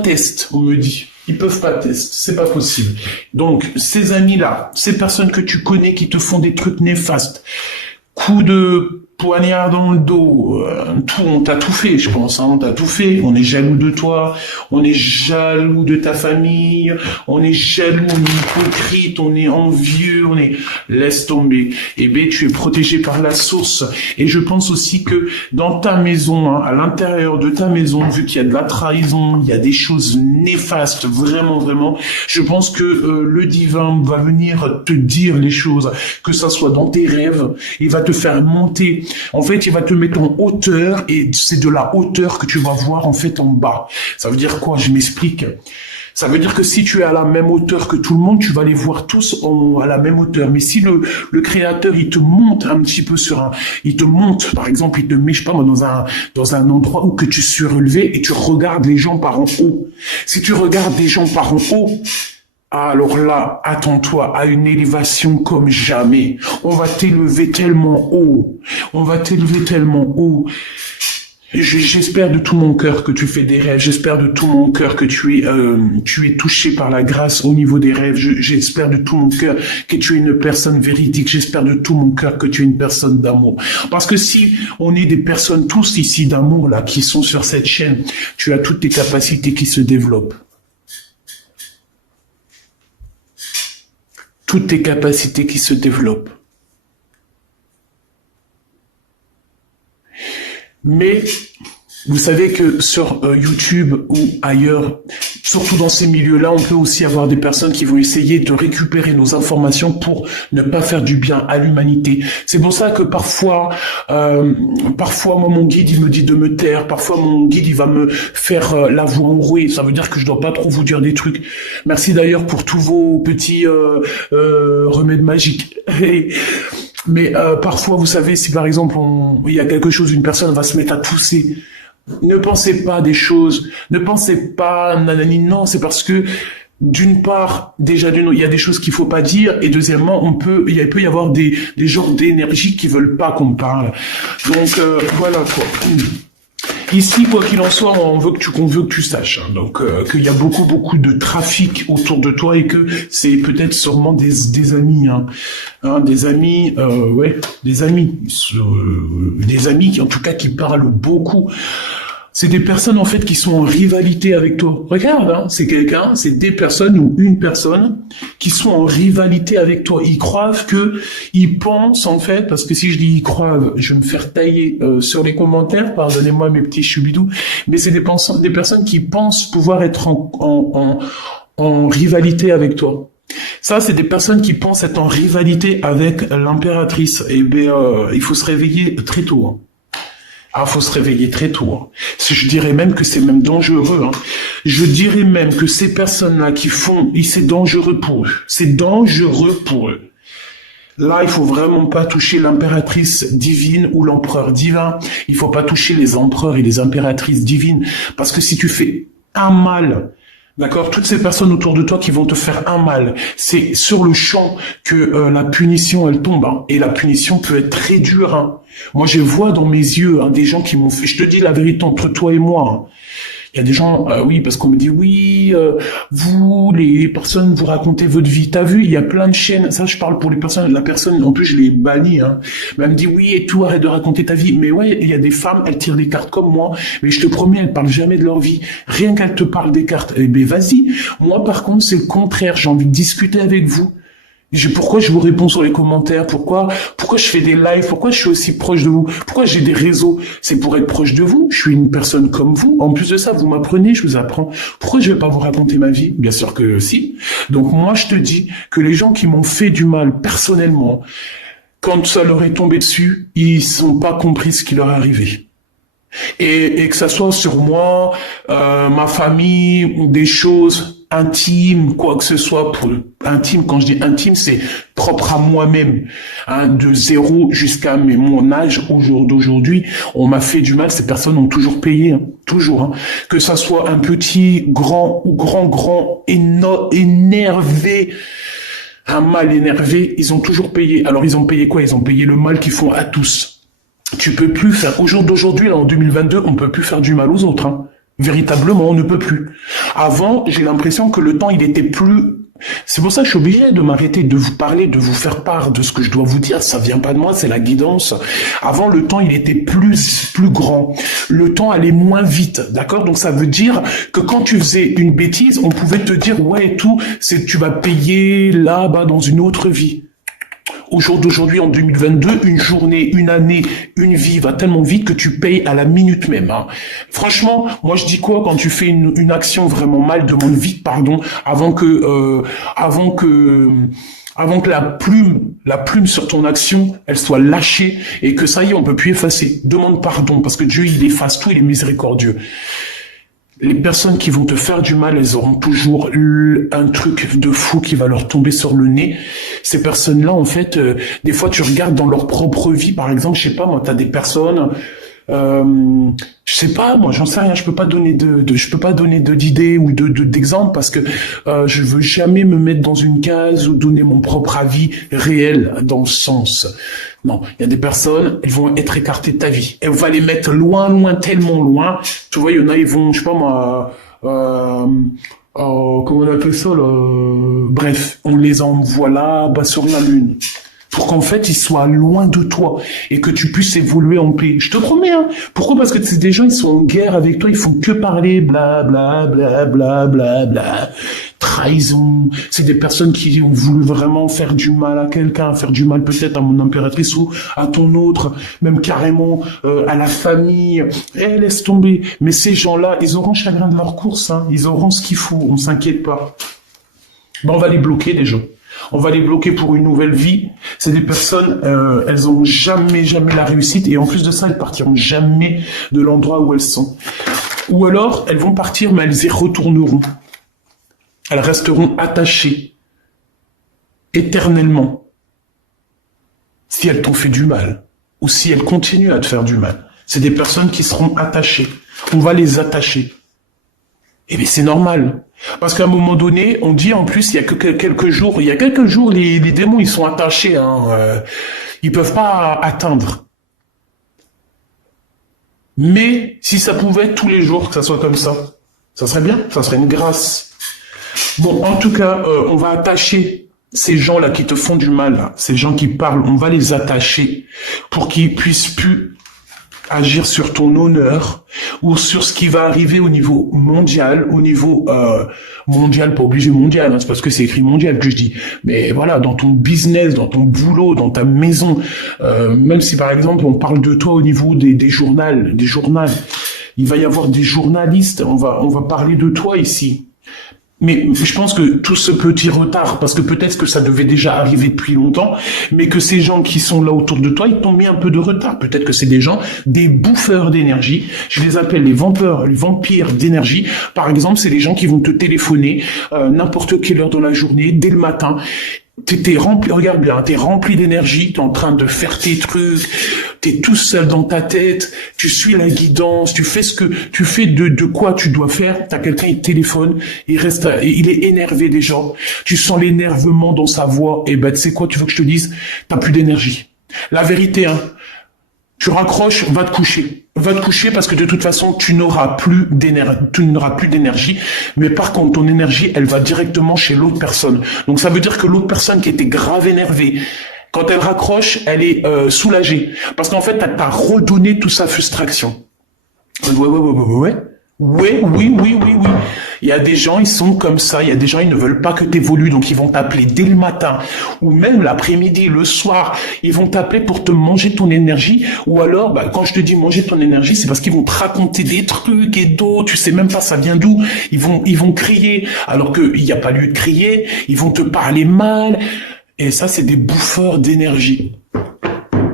tester, on me dit. Ils peuvent pas tester, c'est pas possible. Donc, ces amis-là, ces personnes que tu connais qui te font des trucs néfastes, coups de poignard dans le dos, on t'a tout fait, je pense, hein, on t'a tout fait. On est jaloux de toi, on est jaloux de ta famille, on est jaloux, on est hypocrite, on est envieux, laisse tomber. Eh bien, tu es protégé par la source. Et je pense aussi que dans ta maison, hein, à l'intérieur de ta maison, vu qu'il y a de la trahison, il y a des choses néfastes, vraiment, vraiment, je pense que le divin va venir te dire les choses, que ça soit dans tes rêves, il va te faire monter. En fait, il va te mettre en hauteur et c'est de la hauteur que tu vas voir en fait en bas. Ça veut dire quoi? Je m'explique. Ça veut dire que si tu es à la même hauteur que tout le monde, tu vas les voir tous à la même hauteur. Mais si le créateur, il te monte un petit peu il te monte, par exemple, il te met, je sais pas moi, dans un endroit où que tu es surélevé et tu regardes les gens par en haut. Si tu regardes les gens par en haut, alors là, attends-toi à une élévation comme jamais. On va t'élever tellement haut. On va t'élever tellement haut. J'espère de tout mon cœur que tu fais des rêves. J'espère de tout mon cœur que tu es touché par la grâce au niveau des rêves. J'espère de tout mon cœur que tu es une personne véridique. J'espère de tout mon cœur que tu es une personne d'amour. Parce que si on est des personnes tous ici d'amour là qui sont sur cette chaîne, tu as toutes tes capacités qui se développent. Toutes tes capacités qui se développent. Mais vous savez que sur YouTube ou ailleurs, surtout dans ces milieux-là, on peut aussi avoir des personnes qui vont essayer de récupérer nos informations pour ne pas faire du bien à l'humanité. C'est pour ça que parfois, moi, mon guide, il me dit de me taire. Parfois, mon guide, il va me faire la voix enrouée. Ça veut dire que je dois pas trop vous dire des trucs. Merci d'ailleurs pour tous vos petits remèdes magiques. Mais parfois, vous savez, si par exemple, il y a quelque chose, une personne va se mettre à tousser. Ne pensez pas des choses, ne pensez pas nanani, non, c'est parce que d'une part, déjà il y a des choses qu'il faut pas dire, et deuxièmement, il peut y avoir des genres d'énergie qui veulent pas qu'on parle. Donc voilà quoi. Ici, quoi qu'il en soit, on veut que tu saches, hein, donc qu'il y a beaucoup de trafic autour de toi et que c'est peut-être sûrement des amis, des amis, des amis qui en tout cas qui parlent beaucoup. C'est des personnes en fait qui sont en rivalité avec toi. Regarde, c'est des personnes ou une personne qui sont en rivalité avec toi. Ils croient ils pensent en fait, parce que si je dis ils croient, je vais me faire tailler sur les commentaires, pardonnez-moi mes petits choubidous, mais c'est des personnes qui pensent pouvoir être en rivalité avec toi. Ça, c'est des personnes qui pensent être en rivalité avec l'impératrice. Eh bien, il faut se réveiller très tôt. Faut se réveiller très tôt. Je dirais même que c'est même dangereux. Je dirais même que ces personnes-là c'est dangereux pour eux. C'est dangereux pour eux. Là, il faut vraiment pas toucher l'impératrice divine ou l'empereur divin. Il faut pas toucher les empereurs et les impératrices divines. Parce que si tu fais un mal, d'accord, toutes ces personnes autour de toi qui vont te faire un mal, c'est sur le champ que la punition, elle tombe. Et la punition peut être très dure. Moi, je vois dans mes yeux des gens qui m'ont fait... Je te dis la vérité entre toi et moi. Il y a des gens, oui, parce qu'on me dit, oui, vous, les personnes, vous racontez votre vie. T'as vu, il y a plein de chaînes. Ça, je parle pour les personnes. La personne, en plus, je l'ai bannie. Mais elle me dit, oui, et tout, arrête de raconter ta vie. Mais ouais, il y a des femmes, elles tirent des cartes comme moi. Mais je te promets, elles parlent jamais de leur vie. Rien qu'elles te parlent des cartes. Eh ben, vas-y. Moi, par contre, c'est le contraire. J'ai envie de discuter avec vous. Pourquoi je vous réponds sur les commentaires? Pourquoi je fais des lives? Pourquoi je suis aussi proche de vous? Pourquoi j'ai des réseaux? C'est pour être proche de vous. Je suis une personne comme vous. En plus de ça, vous m'apprenez, je vous apprends. Pourquoi je vais pas vous raconter ma vie? Bien sûr que si. Donc moi, je te dis que les gens qui m'ont fait du mal personnellement, quand ça leur est tombé dessus, ils sont pas compris ce qui leur est arrivé. Et que ça soit sur moi, ma famille, des choses intime, quoi que ce soit, pour intime, quand je dis intime, c'est propre à moi-même, de zéro jusqu'à mon âge d'aujourd'hui, on m'a fait du mal, ces personnes ont toujours payé, toujours, que ça soit un petit, grand ou grand, énervé, un mal énervé, ils ont toujours payé. Alors ils ont payé quoi? Ils ont payé le mal qu'ils font à tous. Tu peux plus faire, au jour d'aujourd'hui, là, en 2022, on peut plus faire du mal aux autres, Véritablement, on ne peut plus. Avant, j'ai l'impression que le temps, il était plus... C'est pour ça que je suis obligé de m'arrêter, de vous parler, de vous faire part de ce que je dois vous dire. Ça vient pas de moi, c'est la guidance. Avant, le temps, il était plus grand. Le temps allait moins vite, d'accord? Donc, ça veut dire que quand tu faisais une bêtise, on pouvait te dire, ouais, et tout, tu vas payer là-bas dans une autre vie. Au jour d'aujourd'hui, en 2022, une journée, une année, une vie va tellement vite que tu payes à la minute même. Franchement, moi je dis quoi quand tu fais une action vraiment mal, demande vite pardon avant que la plume sur ton action, elle soit lâchée et que ça y est, on peut plus effacer. Demande pardon parce que Dieu il efface tout, il est miséricordieux. Les personnes qui vont te faire du mal, elles auront toujours un truc de fou qui va leur tomber sur le nez. Ces personnes-là, en fait, des fois, tu regardes dans leur propre vie, par exemple, je sais pas, moi, t'as des personnes, je sais pas, moi, j'en sais rien, je peux pas donner d'idées ou d'exemples parce que je veux jamais me mettre dans une case ou donner mon propre avis réel dans le sens. Non, il y a des personnes, elles vont être écartées de ta vie. Elle va les mettre loin, tellement loin. Tu vois, il y en a, ils vont, je sais pas moi, comment on appelle ça là, bref, on les envoie là, bas sur la lune. Pour qu'en fait, ils soient loin de toi et que tu puisses évoluer en paix. Je te promets, Pourquoi? Parce que c'est des gens, ils sont en guerre avec toi, ils font que parler, bla. Trahison. C'est des personnes qui ont voulu vraiment faire du mal à quelqu'un, faire du mal peut-être à mon impératrice ou à ton autre, même carrément à la famille. Laisse tomber. Mais ces gens-là, ils auront chagrin de leur course, Ils auront ce qu'il faut, on s'inquiète pas. On va les bloquer, les gens. On va les bloquer pour une nouvelle vie. C'est des personnes, elles ont jamais la réussite et en plus de ça, elles partiront jamais de l'endroit où elles sont. Ou alors, elles vont partir, mais elles y retourneront. Elles resteront attachées éternellement si elles t'ont fait du mal ou si elles continuent à te faire du mal. C'est des personnes qui seront attachées. On va les attacher. Eh bien, c'est normal. Parce qu'à un moment donné, on dit en plus, il y a quelques jours, les démons, ils sont attachés, ils peuvent pas atteindre. Mais si ça pouvait être tous les jours que ça soit comme ça serait bien, ça serait une grâce. Bon, en tout cas, on va attacher ces gens-là qui te font du mal, là, ces gens qui parlent, on va les attacher pour qu'ils puissent plus agir sur ton honneur ou sur ce qui va arriver au niveau mondial, mondial, pas obligé mondial, hein, c'est parce que c'est écrit mondial que je dis, mais voilà, dans ton business, dans ton boulot, dans ta maison, même si par exemple on parle de toi au niveau des journaux, il va y avoir des journalistes, on va parler de toi ici. Mais je pense que tout ce petit retard, parce que peut-être que ça devait déjà arriver depuis longtemps, mais que ces gens qui sont là autour de toi, ils t'ont mis un peu de retard. Peut-être que c'est des gens, des bouffeurs d'énergie. Je les appelle les vampires d'énergie. Par exemple, c'est les gens qui vont te téléphoner n'importe quelle heure dans la journée, dès le matin. T'es rempli, regarde bien, t'es rempli d'énergie, t'es en train de faire tes trucs, t'es tout seul dans ta tête, tu suis la guidance, tu fais de quoi tu dois faire, t'as quelqu'un, il te téléphone, il est énervé déjà, tu sens l'énervement dans sa voix, et ben, tu sais quoi, tu veux que je te dise, t'as plus d'énergie. La vérité, hein, tu raccroches, va te coucher. Va te coucher parce que de toute façon, tu n'auras plus d'énergie. Mais par contre, ton énergie, elle va directement chez l'autre personne. Donc ça veut dire que l'autre personne qui était grave énervée, quand elle raccroche, elle est soulagée. Parce qu'en fait, t'as redonné toute sa frustration. Ouais. Oui. Il y a des gens, ils sont comme ça. Il y a des gens, ils ne veulent pas que tu évolues. Donc, ils vont t'appeler dès le matin ou même l'après-midi, le soir. Ils vont t'appeler pour te manger ton énergie. Ou alors, quand je te dis manger ton énergie, c'est parce qu'ils vont te raconter des trucs et d'autres. Tu sais même pas ça vient d'où. Ils vont crier alors qu'il n'y a pas lieu de crier. Ils vont te parler mal. Et ça, c'est des bouffeurs d'énergie.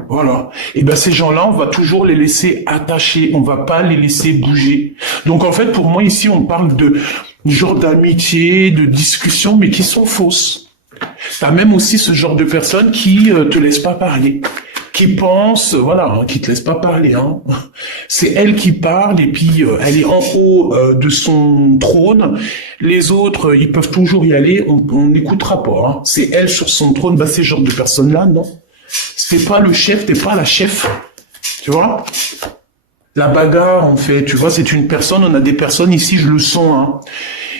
Voilà. Et ben ces gens-là, on va toujours les laisser attachés, on va pas les laisser bouger. Donc en fait, pour moi ici, on parle de genre d'amitié, de discussion, mais qui sont fausses. T'as même aussi ce genre de personnes qui te laissent pas parler, qui pensent, qui te laissent pas parler. Hein. C'est elle qui parle et puis elle est en haut de son trône. Les autres, ils peuvent toujours y aller, on n'écoutera pas. Hein. C'est elle sur son trône. Bah ces genres de personnes-là, non. T'es pas le chef, t'es pas la chef, tu vois. La bagarre, en fait, tu vois, c'est une personne, on a des personnes ici, je le sens, hein.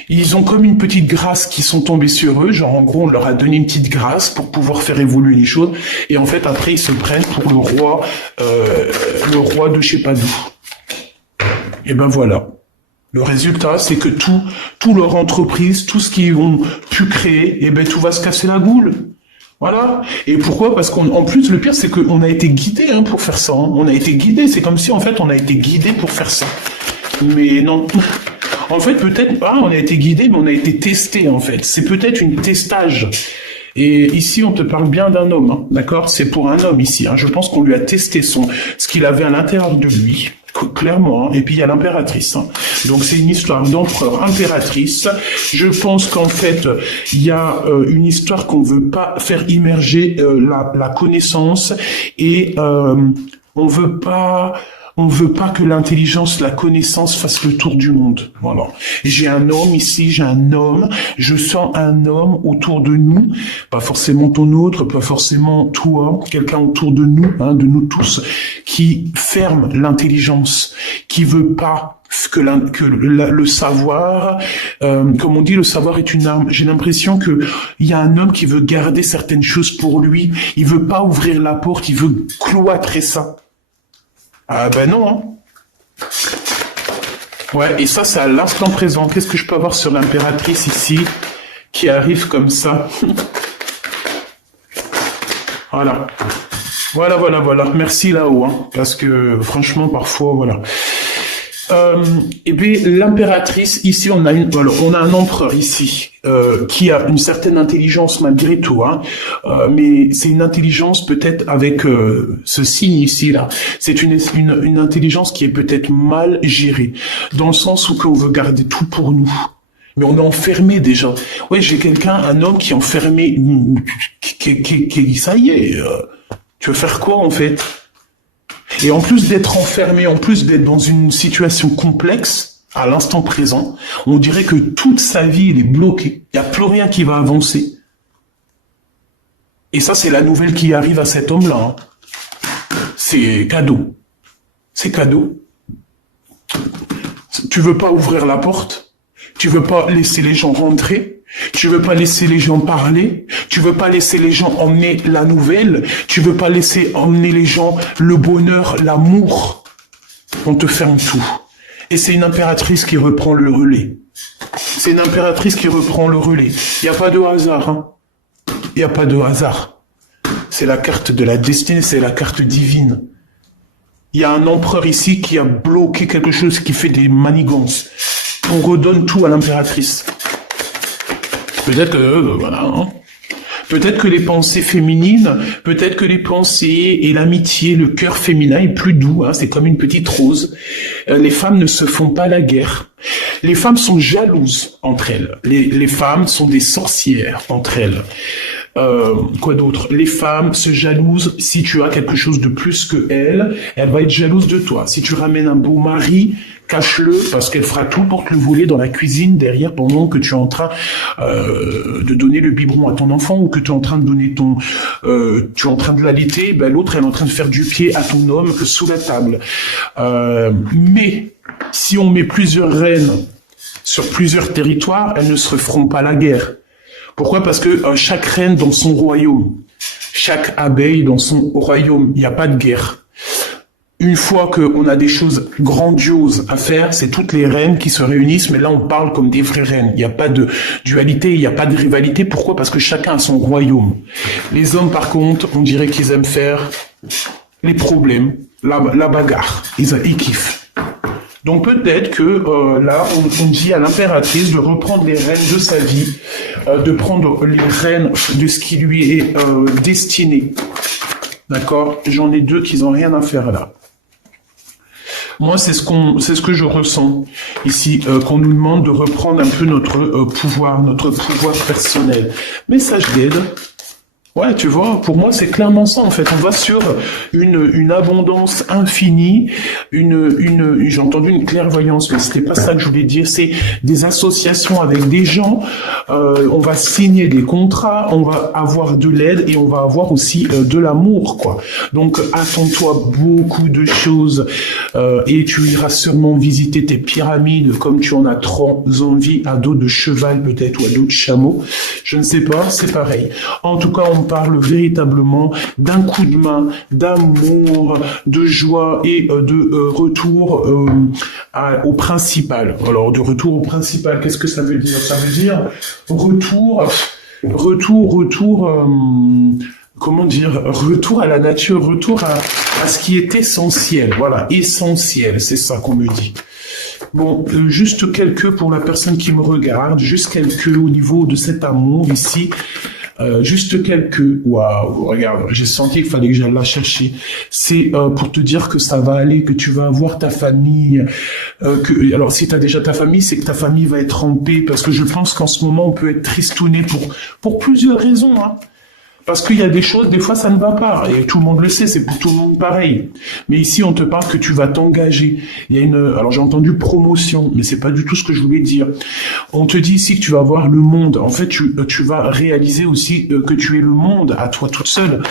Ils ont comme une petite grâce qui sont tombés sur eux, genre en gros, on leur a donné une petite grâce pour pouvoir faire évoluer les choses, et en fait, après, ils se prennent pour le roi de je sais pas d'où. Et ben voilà. Le résultat, c'est que tout leur entreprise, tout ce qu'ils ont pu créer, et ben tout va se casser la goule. Voilà. Et pourquoi? Parce qu'en plus, le pire, c'est qu'on a été guidé pour faire ça. Hein. On a été guidé. C'est comme si, en fait, on a été guidé pour faire ça. Mais non. En fait, peut-être pas, on a été guidé, mais on a été testé, en fait. C'est peut-être une testage. Et ici, on te parle bien d'un homme, hein, d'accord? C'est pour un homme ici. Hein. Je pense qu'on lui a testé ce qu'il avait à l'intérieur de lui. Clairement, hein. Et puis il y a l'impératrice. Hein. Donc c'est une histoire d'empereur impératrice. Je pense qu'en fait, il y a une histoire qu'on veut pas faire immerger la connaissance et on veut pas que l'intelligence, la connaissance fasse le tour du monde. Voilà. J'ai un homme ici, je sens un homme autour de nous, pas forcément ton autre, pas forcément toi, quelqu'un autour de nous, de nous tous, qui ferme l'intelligence, qui veut pas que le savoir, comme on dit, le savoir est une arme. J'ai l'impression que il y a un homme qui veut garder certaines choses pour lui, il veut pas ouvrir la porte, il veut cloîtrer ça. Ah ben non. Hein. Ouais, et ça, c'est à l'instant présent. Qu'est-ce que je peux avoir sur l'impératrice ici, qui arrive comme ça? Voilà. Voilà. Merci là-haut, hein, parce que franchement, parfois, voilà. Et puis l'impératrice ici, on a un empereur ici qui a une certaine intelligence malgré tout, hein, mais c'est une intelligence peut-être avec ce signe ici là. C'est une intelligence qui est peut-être mal gérée, dans le sens où qu'on veut garder tout pour nous. Mais on est enfermé déjà. Ouais, j'ai un homme qui est enfermé, ça y est. Tu veux faire quoi en fait? Et en plus d'être enfermé, en plus d'être dans une situation complexe, à l'instant présent, on dirait que toute sa vie, il est bloqué. Il n'y a plus rien qui va avancer. Et ça, c'est la nouvelle qui arrive à cet homme-là. Hein. C'est cadeau. C'est cadeau. Tu veux pas ouvrir la porte? Tu veux pas laisser les gens rentrer? Tu veux pas laisser les gens parler? Tu veux pas laisser les gens emmener la nouvelle? Tu veux pas laisser emmener les gens le bonheur, l'amour? On te ferme tout. Et c'est une impératrice qui reprend le relais. C'est une impératrice qui reprend le relais. Il n'y a pas de hasard, hein. Il n'y a pas de hasard. C'est la carte de la destinée, c'est la carte divine. Il y a un empereur ici qui a bloqué quelque chose, qui fait des manigances. On redonne tout à l'impératrice. Peut-être que, voilà, hein. Peut-être que les pensées féminines, peut-être que les pensées et l'amitié, le cœur féminin est plus doux, hein, c'est comme une petite rose. Les femmes ne se font pas la guerre. Les femmes sont jalouses entre elles. Les femmes sont des sorcières entre elles. Quoi d'autre? Les femmes se jalousent si tu as quelque chose de plus que elle va être jalouse de toi. Si tu ramènes un beau mari, cache-le parce qu'elle fera tout pour te le voler dans la cuisine derrière pendant que tu es en train de donner le biberon à ton enfant ou que tu es en train de donner tu es en train de l'allaiter, ben l'autre elle est en train de faire du pied à ton homme sous la table. Mais si on met plusieurs reines sur plusieurs territoires, elles ne se feront pas la guerre. Pourquoi? Parce que chaque reine dans son royaume, chaque abeille dans son royaume, il n'y a pas de guerre. Une fois qu'on a des choses grandioses à faire, c'est toutes les reines qui se réunissent, mais là on parle comme des vraies reines. Il n'y a pas de dualité, il n'y a pas de rivalité. Pourquoi? Parce que chacun a son royaume. Les hommes par contre, on dirait qu'ils aiment faire les problèmes, la bagarre. Ils kiffent. Donc peut-être que là, on dit à l'impératrice de reprendre les rênes de sa vie, de prendre les rênes de ce qui lui est destiné. D'accord? J'en ai deux qui n'ont rien à faire là. Moi, c'est ce que je ressens ici, qu'on nous demande de reprendre un peu notre pouvoir personnel. Message d'aide. Ouais, tu vois, pour moi, c'est clairement ça, en fait. On va sur une abondance infinie, j'ai entendu une clairvoyance, mais c'était pas ça que je voulais dire. C'est des associations avec des gens, on va signer des contrats, on va avoir de l'aide et on va avoir aussi de l'amour, quoi. Donc, attends-toi beaucoup de choses, et tu iras sûrement visiter tes pyramides comme tu en as trop envie, à dos de cheval peut-être, ou à dos de chameau. Je ne sais pas, c'est pareil. En tout cas, on parle véritablement d'un coup de main, d'amour, de joie et de retour au principal. Alors, de retour au principal, qu'est-ce que ça veut dire? Ça veut dire comment dire, retour à la nature, retour à ce qui est essentiel. Voilà, essentiel, c'est ça qu'on me dit. Bon, juste quelques pour la personne qui me regarde, juste quelques au niveau de cet amour ici. Juste quelques. Waouh, regarde, j'ai senti qu'il fallait que j'aille la chercher. C'est pour te dire que ça va aller, que tu vas avoir ta famille. Alors, si tu as déjà ta famille, c'est que ta famille va être en paix, parce que je pense qu'en ce moment, on peut être tristouné pour plusieurs raisons, hein. Parce qu'il y a des choses, des fois ça ne va pas, et tout le monde le sait, c'est pour tout le monde pareil. Mais ici on te parle que tu vas t'engager. Il y a alors j'ai entendu promotion, mais c'est pas du tout ce que je voulais dire. On te dit ici que tu vas voir le monde. En fait, tu vas réaliser aussi que tu es le monde à toi toute seule,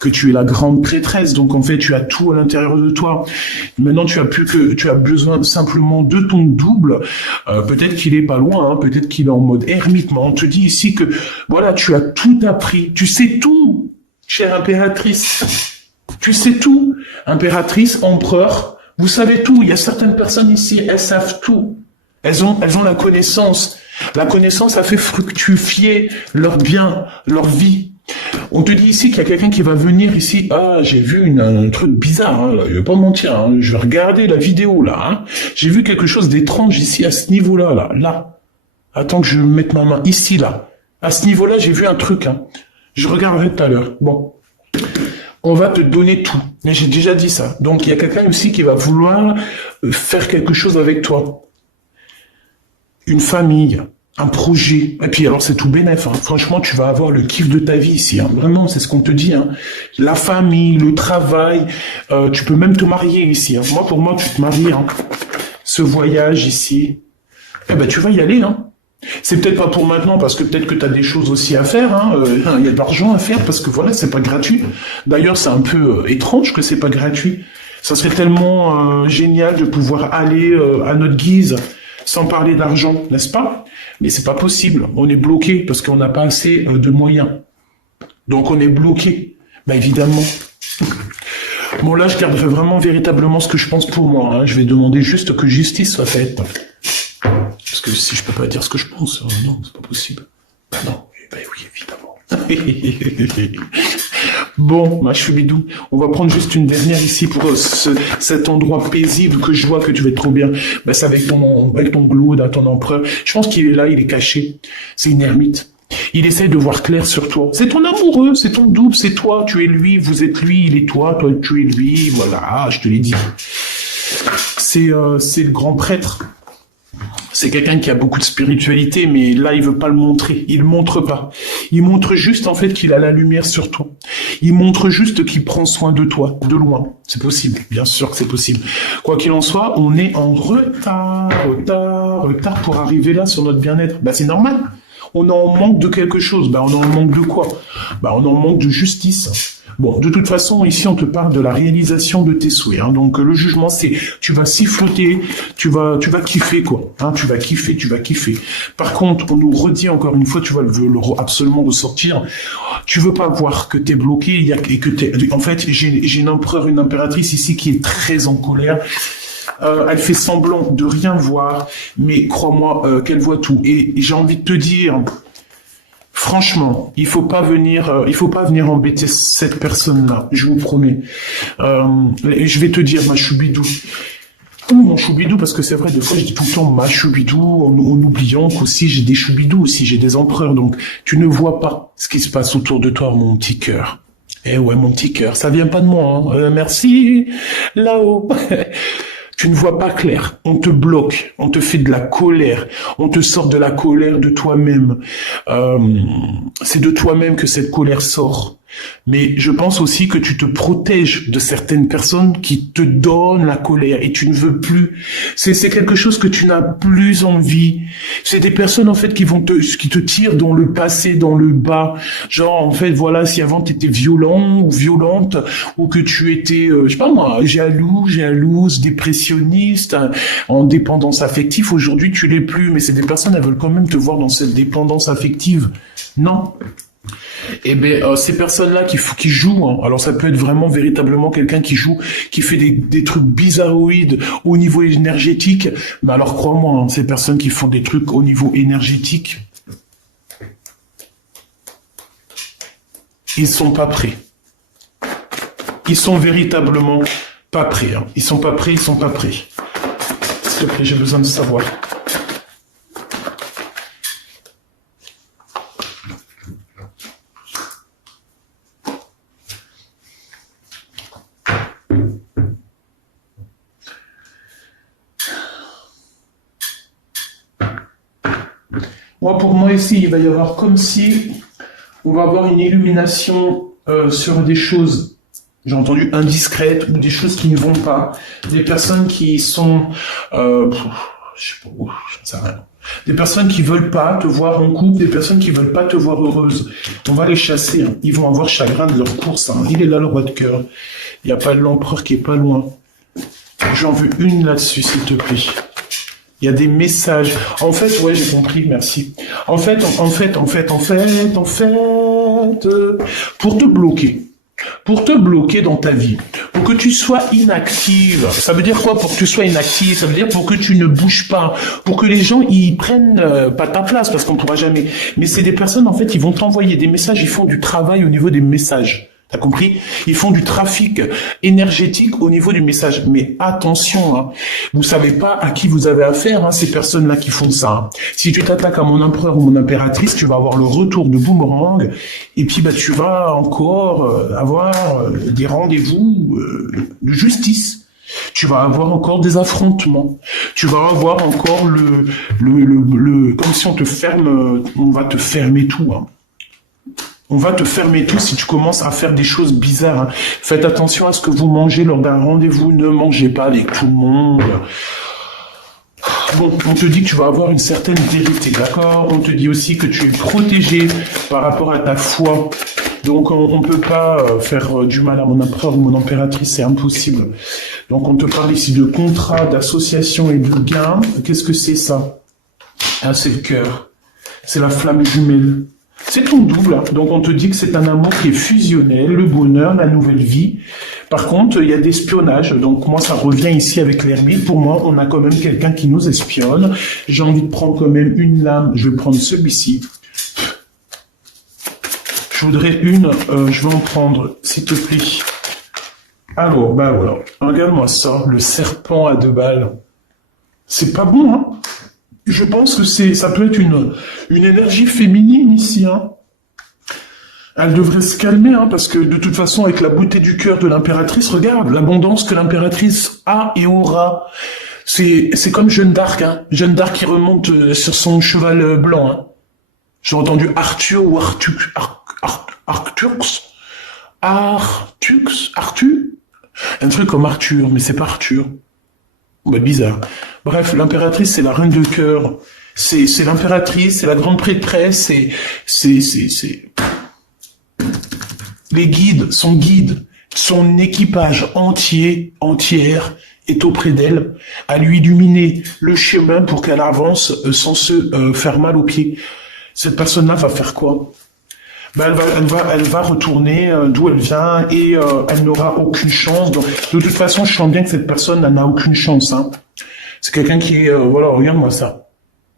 que tu es la grande prêtresse. Donc en fait, tu as tout à l'intérieur de toi. Maintenant, tu as besoin simplement de ton double. Peut-être qu'il est pas loin, hein, peut-être qu'il est en mode ermite. Mais on te dit ici que voilà, tu as tout appris. Tu sais tout, chère impératrice. Tu sais tout, impératrice, empereur. Vous savez tout. Il y a certaines personnes ici, elles savent tout. Elles ont la connaissance. La connaissance a fait fructifier leur bien, leur vie. On te dit ici qu'il y a quelqu'un qui va venir ici. Ah, j'ai vu un truc bizarre, hein, là. Je vais pas mentir, hein. Je vais regarder la vidéo, là, hein. J'ai vu quelque chose d'étrange ici, à ce niveau-là, là. Attends que je mette ma main ici, là. À ce niveau-là, j'ai vu un truc, hein. Je regarderai tout à l'heure. Bon. On va te donner tout. Mais j'ai déjà dit ça. Donc, il y a quelqu'un aussi qui va vouloir faire quelque chose avec toi. Une famille, un projet. Et puis alors c'est tout bénef, hein. Franchement, tu vas avoir le kiff de ta vie ici, hein. Vraiment, c'est ce qu'on te dit, hein. La famille, le travail, tu peux même te marier ici, hein. Moi, pour moi, tu te maries, hein. Ce voyage ici, eh ben tu vas y aller, hein. C'est peut-être pas pour maintenant, parce que peut-être que tu as des choses aussi à faire, hein. Il y a de l'argent à faire, parce que voilà, c'est pas gratuit. D'ailleurs, c'est un peu étrange que c'est pas gratuit. Ça serait tellement génial de pouvoir aller à notre guise, sans parler d'argent, n'est-ce pas? Mais c'est pas possible. On est bloqué parce qu'on n'a pas assez de moyens. Donc on est bloqué. Bah évidemment. Bon là, je garderai vraiment véritablement ce que je pense pour moi. Hein. Je vais demander juste que justice soit faite. Parce que si je peux pas dire ce que je pense, non, c'est pas possible. Bah non, bah oui, évidemment. Bon, ma choubidou, on va prendre juste une dernière ici pour cet endroit paisible que je vois que tu vas être trop bien. Bah c'est avec ton glaude, ton empereur. Je pense qu'il est là, il est caché. C'est une ermite. Il essaye de voir clair sur toi. C'est ton amoureux, c'est ton double, c'est toi, tu es lui, vous êtes lui, il est toi tu es lui, voilà, je te l'ai dit. C'est le grand prêtre. C'est quelqu'un qui a beaucoup de spiritualité, mais là, il veut pas le montrer. Il montre pas. Il montre juste, en fait, qu'il a la lumière sur toi. Il montre juste qu'il prend soin de toi, de loin. C'est possible. Bien sûr que c'est possible. Quoi qu'il en soit, on est en retard pour arriver là sur notre bien-être. Bah, c'est normal. On en manque de quelque chose. Bah, on en manque de quoi? Bah, on en manque de justice. Bon, de toute façon, ici, on te parle de la réalisation de tes souhaits. Hein. Donc, le jugement, c'est, tu vas siffloter, tu vas kiffer, quoi. Hein, tu vas kiffer. Par contre, on nous redit encore une fois, tu vas absolument ressortir. Tu veux pas voir que t'es bloqué, et que t'es, en fait, j'ai une empereur, une impératrice ici qui est très en colère. Elle fait semblant de rien voir, mais crois-moi qu'elle voit tout. Et j'ai envie de te dire, franchement, il faut pas venir embêter cette personne-là, je vous promets. Je vais te dire, ma choubidou, ou mon choubidou, parce que c'est vrai, des fois, je dis tout le temps ma choubidou, en oubliant qu'aussi j'ai des choubidous, aussi j'ai des empereurs, donc tu ne vois pas ce qui se passe autour de toi, mon petit cœur. Eh ouais, mon petit cœur, ça vient pas de moi, hein. Merci, là-haut. Tu ne vois pas clair, on te bloque, on te fait de la colère, on te sort de la colère de toi-même. C'est de toi-même que cette colère sort. Mais je pense aussi que tu te protèges de certaines personnes qui te donnent la colère et tu ne veux plus. C'est quelque chose que tu n'as plus envie. C'est des personnes en fait qui te tirent dans le passé, dans le bas. Genre en fait voilà, si avant tu étais violent ou violente ou que tu étais je sais pas moi, jalouse, dépressionniste, en dépendance affective, aujourd'hui tu l'es plus, mais c'est des personnes, elles veulent quand même te voir dans cette dépendance affective. Non. Eh ben ces personnes-là qui jouent, hein, alors ça peut être vraiment véritablement quelqu'un qui joue, qui fait des trucs bizarroïdes au niveau énergétique, mais alors crois-moi, hein, ces personnes qui font des trucs au niveau énergétique, ils sont pas prêts. Ils sont véritablement pas prêts. Hein. Ils sont pas prêts. S'il te plaît, j'ai besoin de savoir. Moi, pour moi, ici, il va y avoir comme si on va avoir une illumination sur des choses, j'ai entendu, indiscrètes, ou des choses qui ne vont pas, des personnes qui sont, je sais pas, j'en sais rien. Des personnes qui veulent pas te voir en couple, des personnes qui veulent pas te voir heureuse. On va les chasser, hein. Ils vont avoir chagrin de leur course. Hein. Il est là, le roi de cœur. Il n'y a pas l'empereur qui est pas loin. J'en veux une là-dessus, s'il te plaît. Il y a des messages. En fait, ouais, j'ai compris, merci. En fait, pour te bloquer dans ta vie, pour que tu sois inactive. Ça veut dire quoi pour que tu sois inactive? Ça veut dire pour que tu ne bouges pas, pour que les gens ils prennent pas ta place, parce qu'on pourra jamais. Mais c'est des personnes en fait, ils vont t'envoyer des messages, ils font du travail au niveau des messages. T'as compris? Ils font du trafic énergétique au niveau du message. Mais attention, hein, vous savez pas à qui vous avez affaire, hein, ces personnes-là qui font ça. Hein. Si tu t'attaques à mon empereur ou mon impératrice, tu vas avoir le retour de boomerang, et puis bah tu vas encore avoir des rendez-vous de justice. Tu vas avoir encore des affrontements. Tu vas avoir encore comme si on te ferme, on va te fermer tout. Hein. On va te fermer tout si tu commences à faire des choses bizarres. Hein. Faites attention à ce que vous mangez lors d'un rendez-vous. Ne mangez pas avec tout le monde. Bon, on te dit que tu vas avoir une certaine vérité, d'accord? On te dit aussi que tu es protégé par rapport à ta foi. Donc, on ne peut pas faire du mal à mon empereur ou mon impératrice, c'est impossible. Donc on te parle ici de contrat, d'association et de gain. Qu'est-ce que c'est ça? Ah, c'est le cœur. C'est la flamme jumelle. C'est ton double. Hein. Donc on te dit que c'est un amour qui est fusionnel, le bonheur, la nouvelle vie. Par contre, il y a des espionnages. Donc moi, ça revient ici avec l'ermite. Pour moi, on a quand même quelqu'un qui nous espionne. J'ai envie de prendre quand même une lame. Je vais prendre celui-ci. Je voudrais une. Je vais en prendre, s'il te plaît. Alors, bah voilà. Regarde-moi ça. Le serpent à 2 balles. C'est pas bon, hein? Je pense que ça peut être une énergie féminine ici, hein. Elle devrait se calmer, hein, parce que de toute façon, avec la beauté du cœur de l'impératrice, regarde, l'abondance que l'impératrice a et aura. C'est comme Jeanne d'Arc, hein. Jeanne d'Arc qui remonte sur son cheval blanc, hein. J'ai entendu Arthur ou Artux, un truc comme Arthur, mais c'est pas Arthur. Bah, bizarre. Bref, l'impératrice, c'est la reine de cœur. C'est l'impératrice, c'est la grande prêtresse, c'est... Les guides, son équipage entière est auprès d'elle, à lui illuminer le chemin pour qu'elle avance sans se faire mal aux pieds. Cette personne-là va faire quoi? Ben elle va retourner d'où elle vient et elle n'aura aucune chance. Donc, de toute façon, je sens bien que cette personne n'a aucune chance. Hein. C'est quelqu'un qui est... voilà, regarde-moi ça.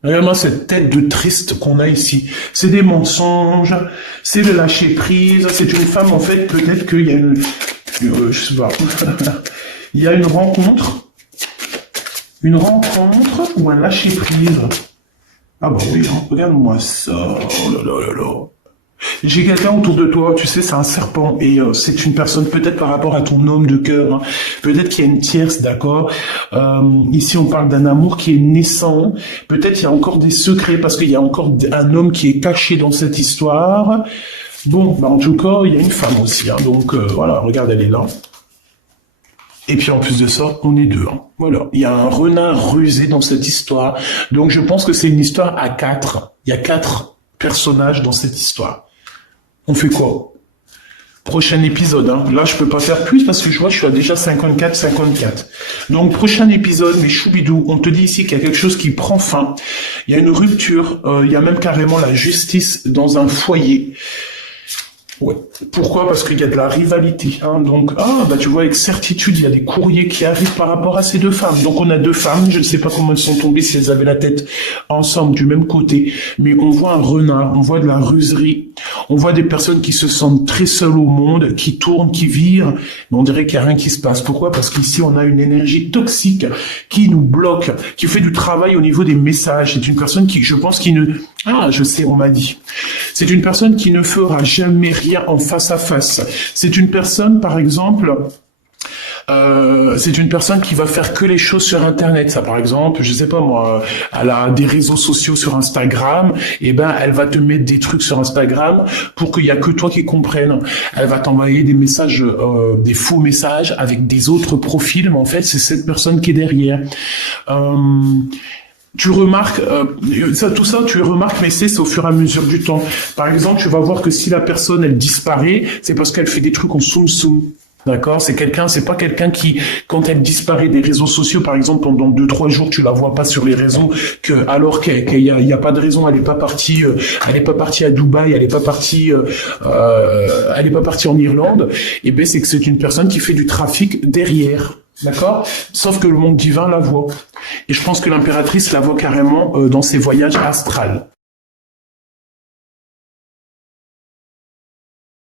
Regarde-moi cette tête de triste qu'on a ici. C'est des mensonges, c'est de lâcher prise. C'est une femme, en fait, peut-être qu'il y a une... je sais pas. Il y a une rencontre ou un lâcher prise. Ah bah oui, hein, regarde-moi ça. Oh là là là là. J'ai quelqu'un autour de toi, tu sais, c'est un serpent, et c'est une personne, peut-être par rapport à ton homme de cœur, hein, peut-être qu'il y a une tierce, d'accord. Ici, on parle d'un amour qui est naissant, peut-être il y a encore des secrets, parce qu'il y a encore un homme qui est caché dans cette histoire. Bon, bah en tout cas, il y a une femme aussi, hein, donc voilà, regarde, elle est là. Et puis en plus de ça, on est deux. Hein. Voilà, il y a un renard rusé dans cette histoire, donc je pense que c'est une histoire à 4. Il y a 4 personnages dans cette histoire. On fait quoi? Prochain épisode, hein. Là je peux pas faire plus parce que je vois que je suis à déjà 54. Donc prochain épisode, mais choubidou, on te dit ici qu'il y a quelque chose qui prend fin. Il y a une rupture, il y a même carrément la justice dans un foyer. Ouais. Pourquoi? Parce qu'il y a de la rivalité. Hein. Donc, bah tu vois, avec certitude, il y a des courriers qui arrivent par rapport à ces 2 femmes. Donc on a 2 femmes, je ne sais pas comment elles sont tombées, si elles avaient la tête ensemble du même côté, mais on voit un renard, on voit de la ruserie, on voit des personnes qui se sentent très seules au monde, qui tournent, qui virent, mais on dirait qu'il n'y a rien qui se passe. Pourquoi? Parce qu'ici, on a une énergie toxique qui nous bloque, qui fait du travail au niveau des messages. C'est une personne qui, je pense, qui ne... Ah, je sais, on m'a dit. C'est une personne qui ne fera jamais rien en face à face. C'est une personne, par exemple, c'est une personne qui va faire que les choses sur Internet. Ça, par exemple, je sais pas moi, elle a des réseaux sociaux sur Instagram, et ben elle va te mettre des trucs sur Instagram pour qu'il y a que toi qui comprennes. Elle va t'envoyer des messages, des faux messages avec des autres profils, mais en fait c'est cette personne qui est derrière. Tu remarques, tout ça, tu remarques, mais c'est au fur et à mesure du temps. Par exemple, tu vas voir que si la personne, elle disparaît, c'est parce qu'elle fait des trucs en soum-soum. D'accord? C'est pas quelqu'un qui, quand elle disparaît des réseaux sociaux, par exemple, pendant 2-3 jours, tu la vois pas sur les réseaux, alors qu'il y a pas de raison, elle est pas partie à Dubaï, elle est pas partie en Irlande, et ben, c'est que c'est une personne qui fait du trafic derrière. D'accord? Sauf que le monde divin la voit. Et je pense que l'impératrice la voit carrément dans ses voyages astrales.